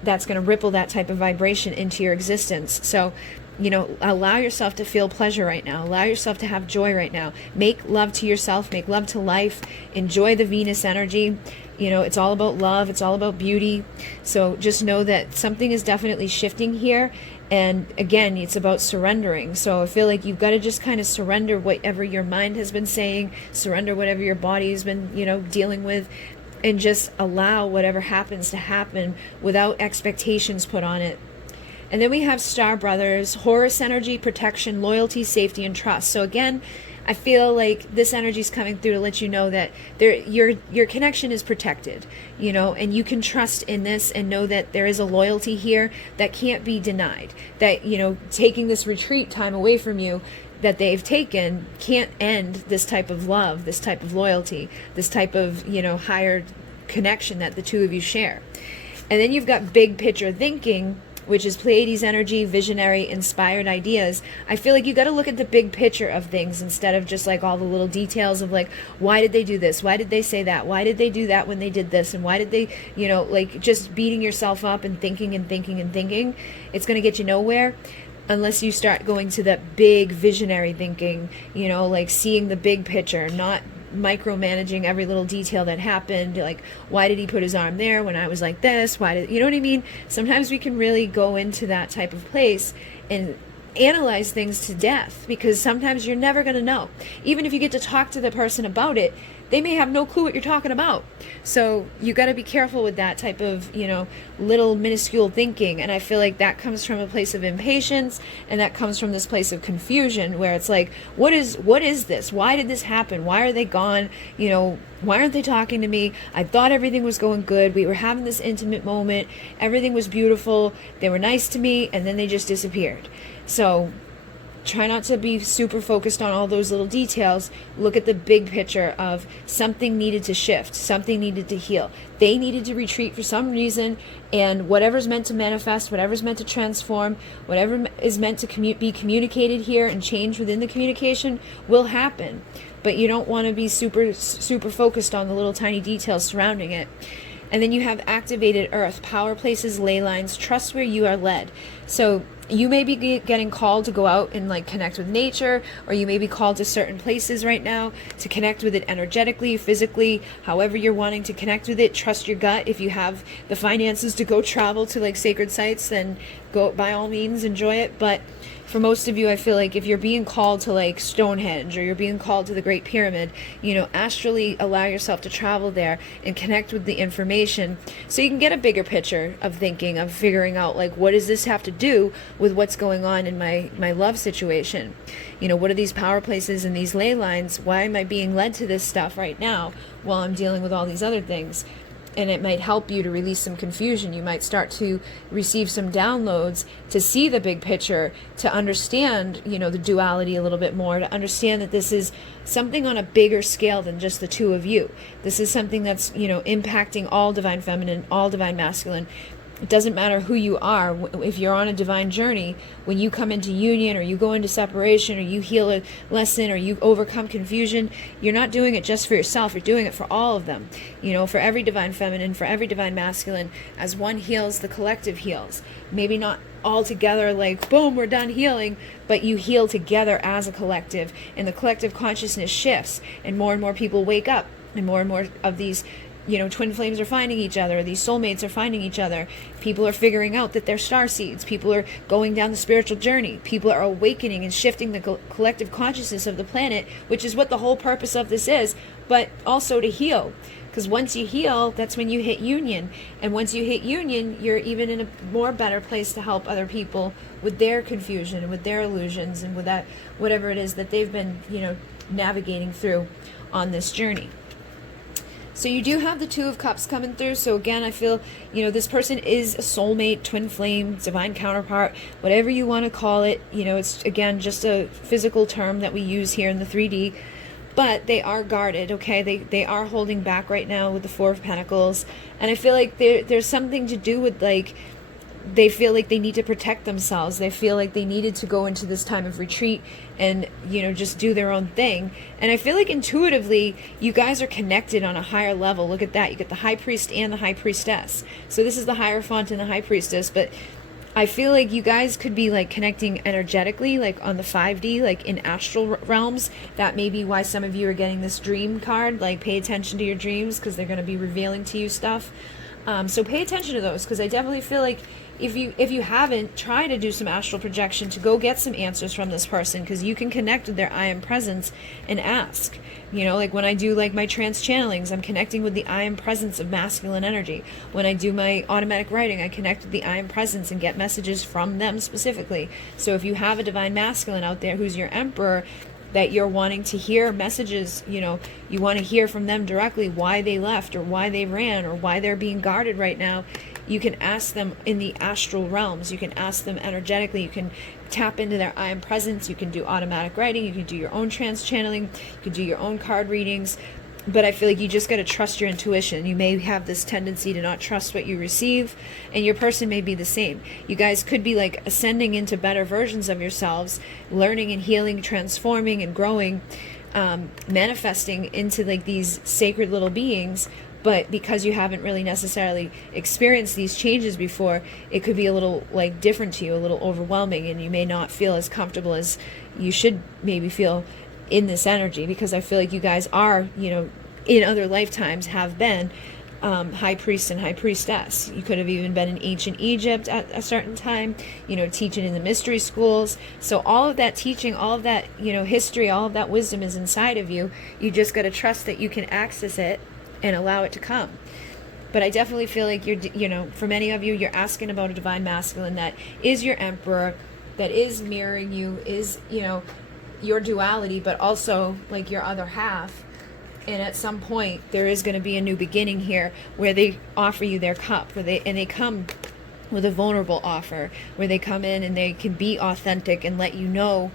that's going to ripple that type of vibration into your existence. So allow yourself to feel pleasure right now. Allow yourself to have joy right now. Make love to yourself. Make love to life. Enjoy the Venus energy. It's all about love. It's all about beauty. So just know that something is definitely shifting here. And again, it's about surrendering. So I feel like you've got to just kind of surrender whatever your mind has been saying, surrender whatever your body has been, dealing with, and just allow whatever happens to happen without expectations put on it. And then we have Star Brothers, Horus energy, protection, loyalty, safety, and trust. So again, I feel like this energy is coming through to let you know that your connection is protected, and you can trust in this and know that there is a loyalty here that can't be denied. That, taking this retreat time away from you that they've taken can't end this type of love, this type of loyalty, this type of, higher connection that the two of you share. And then you've got big picture thinking, which is Pleiades energy, visionary, inspired ideas. I feel like you got to look at the big picture of things instead of just like all the little details of like, why did they do this? Why did they say that? Why did they do that when they did this? And why did they, you know, like just beating yourself up and thinking and thinking and thinking. It's going to get you nowhere unless you start going to that big visionary thinking, you know, like seeing the big picture, not micromanaging every little detail that happened. Like, why did he put his arm there when I was like this? Why did, you know what I mean? Sometimes we can really go into that type of place and analyze things to death, because sometimes you're never going to know. Even if you get to talk to the person about it, they may have no clue what you're talking about. So you got to be careful with that type of, you know, little minuscule thinking. And I feel like that comes from a place of impatience, and that comes from this place of confusion where it's like, what is this? Why did this happen? Why are they gone? You know, why aren't they talking to me? I thought everything was going good. We were having this intimate moment. Everything was beautiful. They were nice to me, and then they just disappeared. So try not to be super focused on all those little details. Look at the big picture of something needed to shift, something needed to heal. They needed to retreat for some reason, and whatever's meant to manifest, whatever's meant to transform, whatever is meant to be communicated here and change within the communication will happen. But you don't want to be super focused on the little tiny details surrounding it. And then you have activated earth, power places, ley lines, trust where you are led. So you may be getting called to go out and like connect with nature, or you may be called to certain places right now to connect with it energetically, physically, however you're wanting to connect with it. Trust your gut. If you have the finances to go travel to like sacred sites, then go, by all means, enjoy it. But for most of you, I feel like if you're being called to like Stonehenge, or you're being called to the Great Pyramid, you know, astrally allow yourself to travel there and connect with the information so you can get a bigger picture of thinking, of figuring out like, what does this have to do with what's going on in my love situation? You know, what are these power places and these ley lines? Why am I being led to this stuff right now while I'm dealing with all these other things? And it might help you to release some confusion. You might start to receive some downloads to see the big picture, to understand, you know, the duality a little bit more, to understand that this is something on a bigger scale than just the two of you. This is something that's, you know, impacting all divine feminine, all divine masculine. It doesn't matter who you are. If you're on a divine journey, when you come into union, or you go into separation, or you heal a lesson, or you overcome confusion, you're not doing it just for yourself. You're doing it for all of them. You know, for every divine feminine, for every divine masculine. As one heals, the collective heals. Maybe not all together like, boom, we're done healing, but you heal together as a collective, and the collective consciousness shifts, and more people wake up, and more of these, you know, twin flames are finding each other. These soulmates are finding each other. People are figuring out that they're star seeds. People are going down the spiritual journey. People are awakening and shifting the collective consciousness of the planet, which is what the whole purpose of this is, but also to heal. Because once you heal, that's when you hit union. And once you hit union, you're even in a more better place to help other people with their confusion and with their illusions and with that, whatever it is that they've been, you know, navigating through on this journey. So you do have the Two of Cups coming through. So again, I feel, you know, this person is a soulmate, twin flame, divine counterpart, whatever you want to call it. You know, it's, again, just a physical term that we use here in the 3D. But they are guarded, okay? They are holding back right now with the Four of Pentacles. And I feel like there's something to do with, like, they feel like they need to protect themselves. They feel like they needed to go into this time of retreat and, you know, just do their own thing. And I feel like intuitively, you guys are connected on a higher level. Look at that. You get the High Priest and the High Priestess. So this is the Hierophant and the High Priestess. But I feel like you guys could be, like, connecting energetically, like, on the 5D, like, in astral realms. That may be why some of you are getting this dream card. Like, pay attention to your dreams, because they're going to be revealing to you stuff. So pay attention to those, because I definitely feel like if you haven't, try to do some astral projection to go get some answers from this person, because you can connect with their I am presence and ask. You know, like when I do like my trance channelings, I'm connecting with the I am presence of masculine energy. When I do my automatic writing, I connect with the I am presence and get messages from them specifically. So if you have a divine masculine out there who's your emperor, that you're wanting to hear messages, you know, you want to hear from them directly why they left or why they ran or why they're being guarded right now, you can ask them in the astral realms. You can ask them energetically. You can tap into their I am presence. You can do automatic writing. You can do your own trance channeling. You can do your own card readings. But I feel like you just got to trust your intuition. You may have this tendency to not trust what you receive, and your person may be the same. You guys could be like ascending into better versions of yourselves, learning and healing, transforming and growing, manifesting into like these sacred little beings. But because you haven't really necessarily experienced these changes before, it could be a little like different to you, a little overwhelming, and you may not feel as comfortable as you should maybe feel in this energy, because I feel like you guys are, you know, in other lifetimes have been high priest and high priestess. You could have even been in ancient Egypt at a certain time, you know, teaching in the mystery schools. So all of that teaching, all of that, you know, history, all of that wisdom is inside of you. You just got to trust that you can access it and allow it to come. But I definitely feel like you're, you know, for many of you, you're asking about a divine masculine that is your emperor, that is mirroring you, is, you know, your duality, but also like your other half. And at some point there is going to be a new beginning here where they offer you their cup, where they come with a vulnerable offer, where they come in and they can be authentic and let you know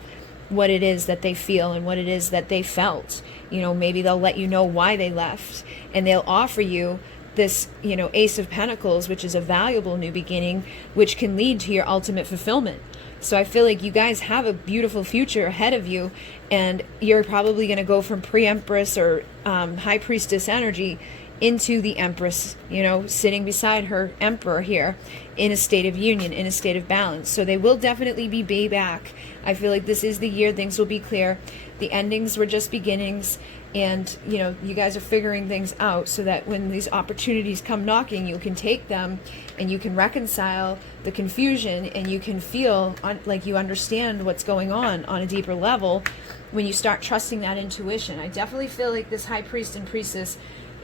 what it is that they feel and what it is that they felt. You know, maybe they'll let you know why they left, and they'll offer you this, you know, Ace of Pentacles, which is a valuable new beginning, which can lead to your ultimate fulfillment. So I feel like you guys have a beautiful future ahead of you, and you're probably going to go from pre-empress or high priestess energy into the empress, you know, sitting beside her emperor here in a state of union, in a state of balance. So they will definitely be back. I feel like this is the year things will be clear. The endings were just beginnings, and, you know, you guys are figuring things out so that when these opportunities come knocking, you can take them and you can reconcile the confusion, and you can feel like you understand what's going on a deeper level when you start trusting that intuition. I definitely feel like this high priest and priestess,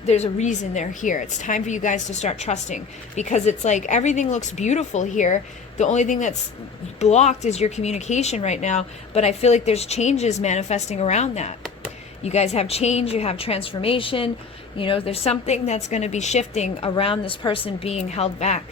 there's a reason they're here. It's time for you guys to start trusting, because it's like everything looks beautiful here. The only thing that's blocked is your communication right now, but I feel like there's changes manifesting around that. You guys have change, you have transformation, you know, there's something that's going to be shifting around this person being held back.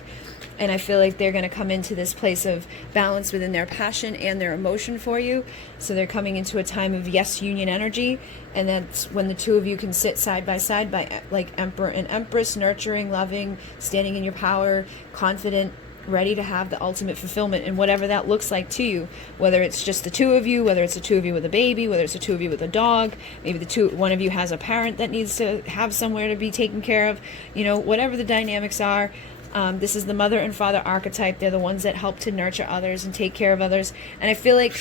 And I feel like they're going to come into this place of balance within their passion and their emotion for you. So they're coming into a time of yes union energy. And that's when the two of you can sit side by side, by like emperor and empress, nurturing, loving, standing in your power, confident, ready to have the ultimate fulfillment, and whatever that looks like to you, whether it's just the two of you, whether it's the two of you with a baby, whether it's the two of you with a dog, maybe one of you has a parent that needs to have somewhere to be taken care of, you know, whatever the dynamics are. This is the mother and father archetype. They're the ones that help to nurture others and take care of others. And I feel like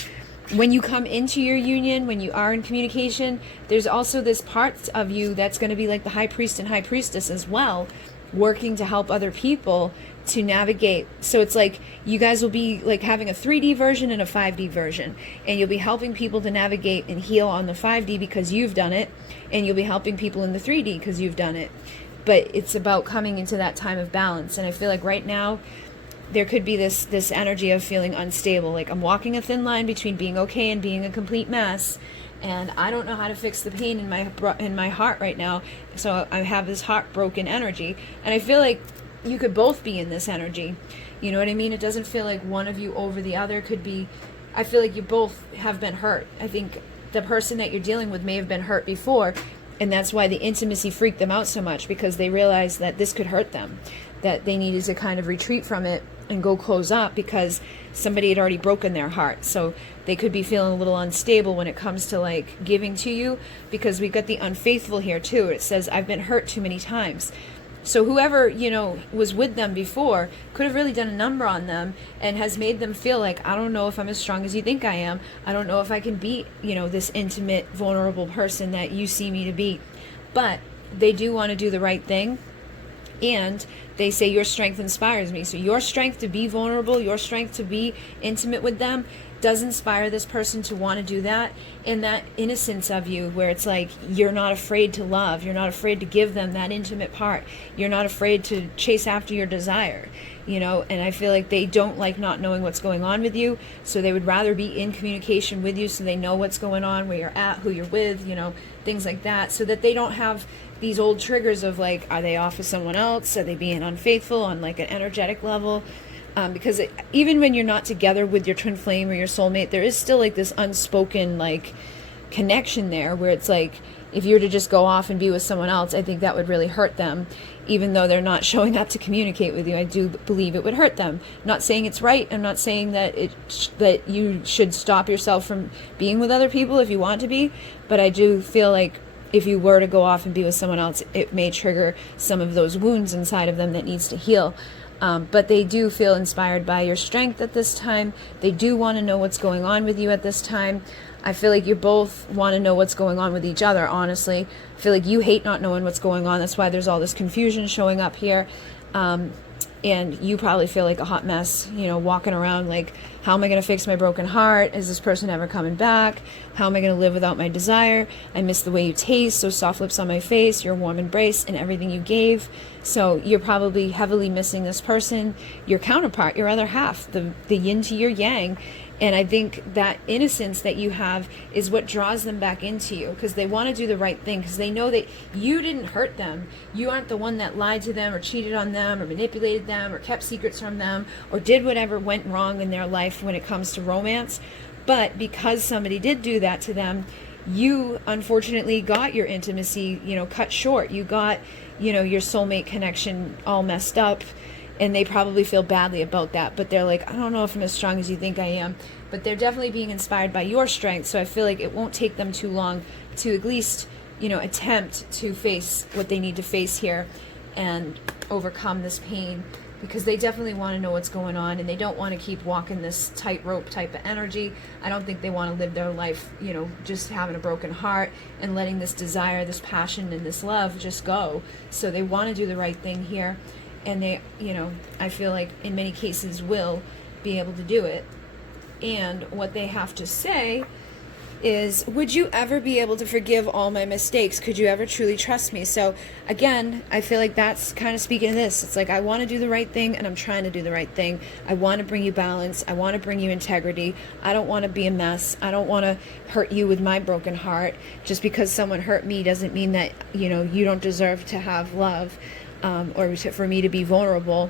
when you come into your union, when you are in communication, there's also this part of you that's going to be like the high priest and high priestess as well, working to help other people to navigate. So it's like you guys will be like having a 3D version and a 5D version, and you'll be helping people to navigate and heal on the 5D because you've done it, and you'll be helping people in the 3D because you've done it. But it's about coming into that time of balance. And I feel like right now there could be this energy of feeling unstable, like I'm walking a thin line between being okay and being a complete mess, and I don't know how to fix the pain in my heart right now. So I have this heartbroken energy, and I feel like you could both be in this energy. You know what I mean? It doesn't feel like one of you over the other. Could be, I feel like you both have been hurt. I think the person that you're dealing with may have been hurt before, and that's why the intimacy freaked them out so much, because they realized that this could hurt them, that they needed to kind of retreat from it and go close up because somebody had already broken their heart. So they could be feeling a little unstable when it comes to like giving to you, because we've got the unfaithful here too. It says, I've been hurt too many times. So whoever, you know, was with them before could have really done a number on them and has made them feel like, I don't know if I'm as strong as you think I am. I don't know if I can be, you know, this intimate, vulnerable person that you see me to be. But they do want to do the right thing. And they say your strength inspires me. So your strength to be vulnerable, your strength to be intimate with them does inspire this person to want to do that. And that innocence of you, where it's like you're not afraid to love, you're not afraid to give them that intimate part, you're not afraid to chase after your desire, you know. And I feel like they don't like not knowing what's going on with you, so they would rather be in communication with you so they know what's going on, where you're at, who you're with, you know, things like that, so that they don't have these old triggers of like, are they off with someone else, are they being unfaithful on like an energetic level. Because even when you're not together with your twin flame or your soulmate, there is still like this unspoken like connection there where it's like, if you were to just go off and be with someone else, I think that would really hurt them. Even though they're not showing up to communicate with you, I do believe it would hurt them. I'm not saying it's right. I'm not saying that that you should stop yourself from being with other people if you want to be. But I do feel like if you were to go off and be with someone else, it may trigger some of those wounds inside of them that needs to heal. But they do feel inspired by your strength at this time. They do want to know what's going on with you at this time. I feel like you both want to know what's going on with each other, honestly. I feel like you hate not knowing what's going on. That's why there's all this confusion showing up here. And you probably feel like a hot mess, you know, walking around like, how am I going to fix my broken heart? Is this person ever coming back? How am I going to live without my desire? I miss the way you taste, so soft lips on my face, your warm embrace, and everything you gave. So you're probably heavily missing this person, your counterpart, your other half, the yin to your yang. And I think that innocence that you have is what draws them back into you, because they want to do the right thing, because they know that you didn't hurt them. You aren't the one that lied to them or cheated on them or manipulated them or kept secrets from them or did whatever went wrong in their life when it comes to romance. But because somebody did do that to them, you unfortunately got your intimacy, you know, cut short. You got, you know, your soulmate connection all messed up. And they probably feel badly about that, but they're like, I don't know if I'm as strong as you think I am. But they're definitely being inspired by your strength, so I feel like it won't take them too long to at least, you know, attempt to face what they need to face here and overcome this pain, because they definitely want to know what's going on, and they don't want to keep walking this tightrope type of energy. I don't think they want to live their life, you know, just having a broken heart and letting this desire, this passion, and this love just go. So they want to do the right thing here. And they, you know, I feel like in many cases will be able to do it. And what they have to say is, would you ever be able to forgive all my mistakes? Could you ever truly trust me? So again, I feel like that's kind of speaking to this. It's like, I want to do the right thing, and I'm trying to do the right thing. I want to bring you balance. I want to bring you integrity. I don't want to be a mess. I don't want to hurt you with my broken heart. Just because someone hurt me doesn't mean that, you know, you don't deserve to have love. Or for me to be vulnerable.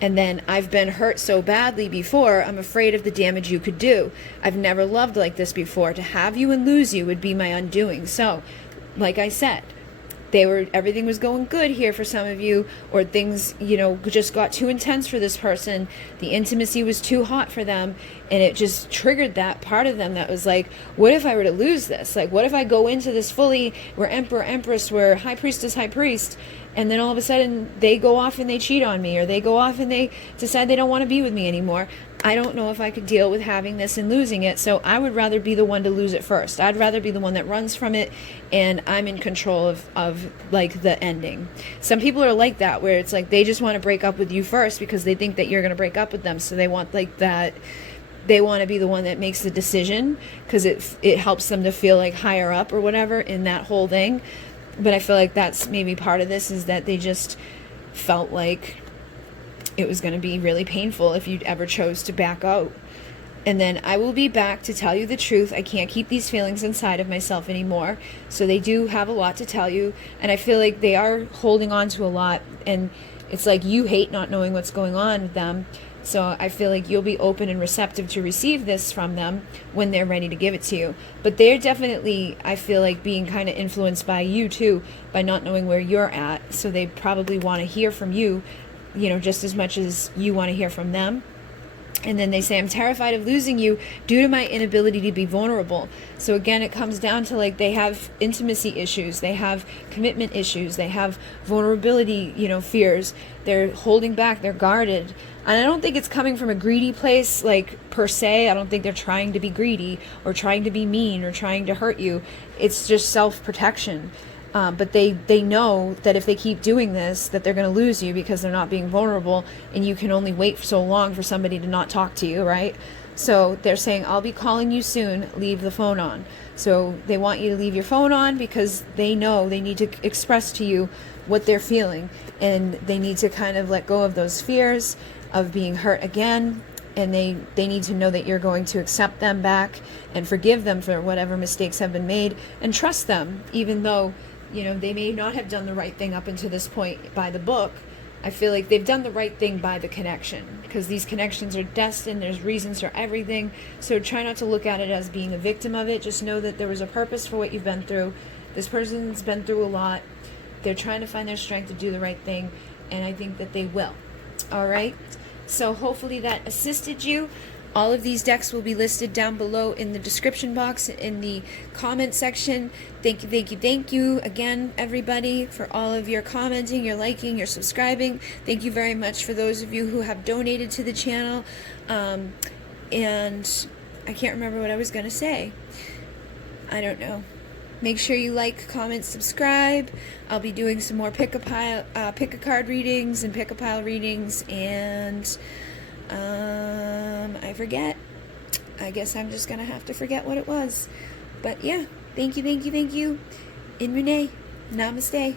And then I've been hurt so badly before, I'm afraid of the damage you could do. I've never loved like this before. To have you and lose you would be my undoing. So, like I said, everything was going good here for some of you, or things, you know, just got too intense for this person. The intimacy was too hot for them, and it just triggered that part of them that was like, what if I were to lose this? Like, what if I go into this fully, we're emperor, empress, we're high priestess, high priest, and then all of a sudden they go off and they cheat on me, or they go off and they decide they don't want to be with me anymore. I don't know if I could deal with having this and losing it, so I would rather be the one to lose it first. I'd rather be the one that runs from it, and I'm in control of like the ending. Some people are like that, where it's like they just want to break up with you first because they think that you're going to break up with them, so they want like that. They want to be the one that makes the decision because it helps them to feel like higher up or whatever in that whole thing. But I feel like that's maybe part of this, is that they just felt like it was going to be really painful if you ever chose to back out. And then I will be back to tell you the truth. I can't keep these feelings inside of myself anymore. So they do have a lot to tell you. And I feel like they are holding on to a lot. And it's like you hate not knowing what's going on with them. So I feel like you'll be open and receptive to receive this from them when they're ready to give it to you. But they're definitely, I feel like, being kind of influenced by you too, by not knowing where you're at. So they probably want to hear from you, you know, just as much as you want to hear from them. And then they say, I'm terrified of losing you due to my inability to be vulnerable. So again, it comes down to like they have intimacy issues, they have commitment issues, they have vulnerability, you know, fears. They're holding back, they're guarded. And I don't think it's coming from a greedy place, like per se. I don't think they're trying to be greedy or trying to be mean or trying to hurt you. It's just self-protection. But they know that if they keep doing this, that they're going to lose you because they're not being vulnerable, and you can only wait for so long for somebody to not talk to you, right? So they're saying, I'll be calling you soon, leave the phone on. So they want you to leave your phone on because they know they need to express to you what they're feeling, and they need to kind of let go of those fears of being hurt again. And they need to know that you're going to accept them back and forgive them for whatever mistakes have been made, and trust them, even though, you know, they may not have done the right thing up until this point by the book, I feel like they've done the right thing by the connection, because these connections are destined. There's reasons for everything. So try not to look at it as being a victim of it. Just know that there was a purpose for what you've been through. This person's been through a lot. They're trying to find their strength to do the right thing, and I think that they will. All right? So hopefully that assisted you. All of these decks will be listed down below in the description box, in the comment section. Thank you, thank you, thank you again, everybody, for all of your commenting, your liking, your subscribing. Thank you very much for those of you who have donated to the channel. And I can't remember what I was going to say. I don't know. Make sure you like, comment, subscribe. I'll be doing some more pick-a-card readings and pick-a-pile readings, and I forget. I guess I'm just going to have to forget what it was. But yeah, thank you, thank you, thank you. In Renee. Namaste.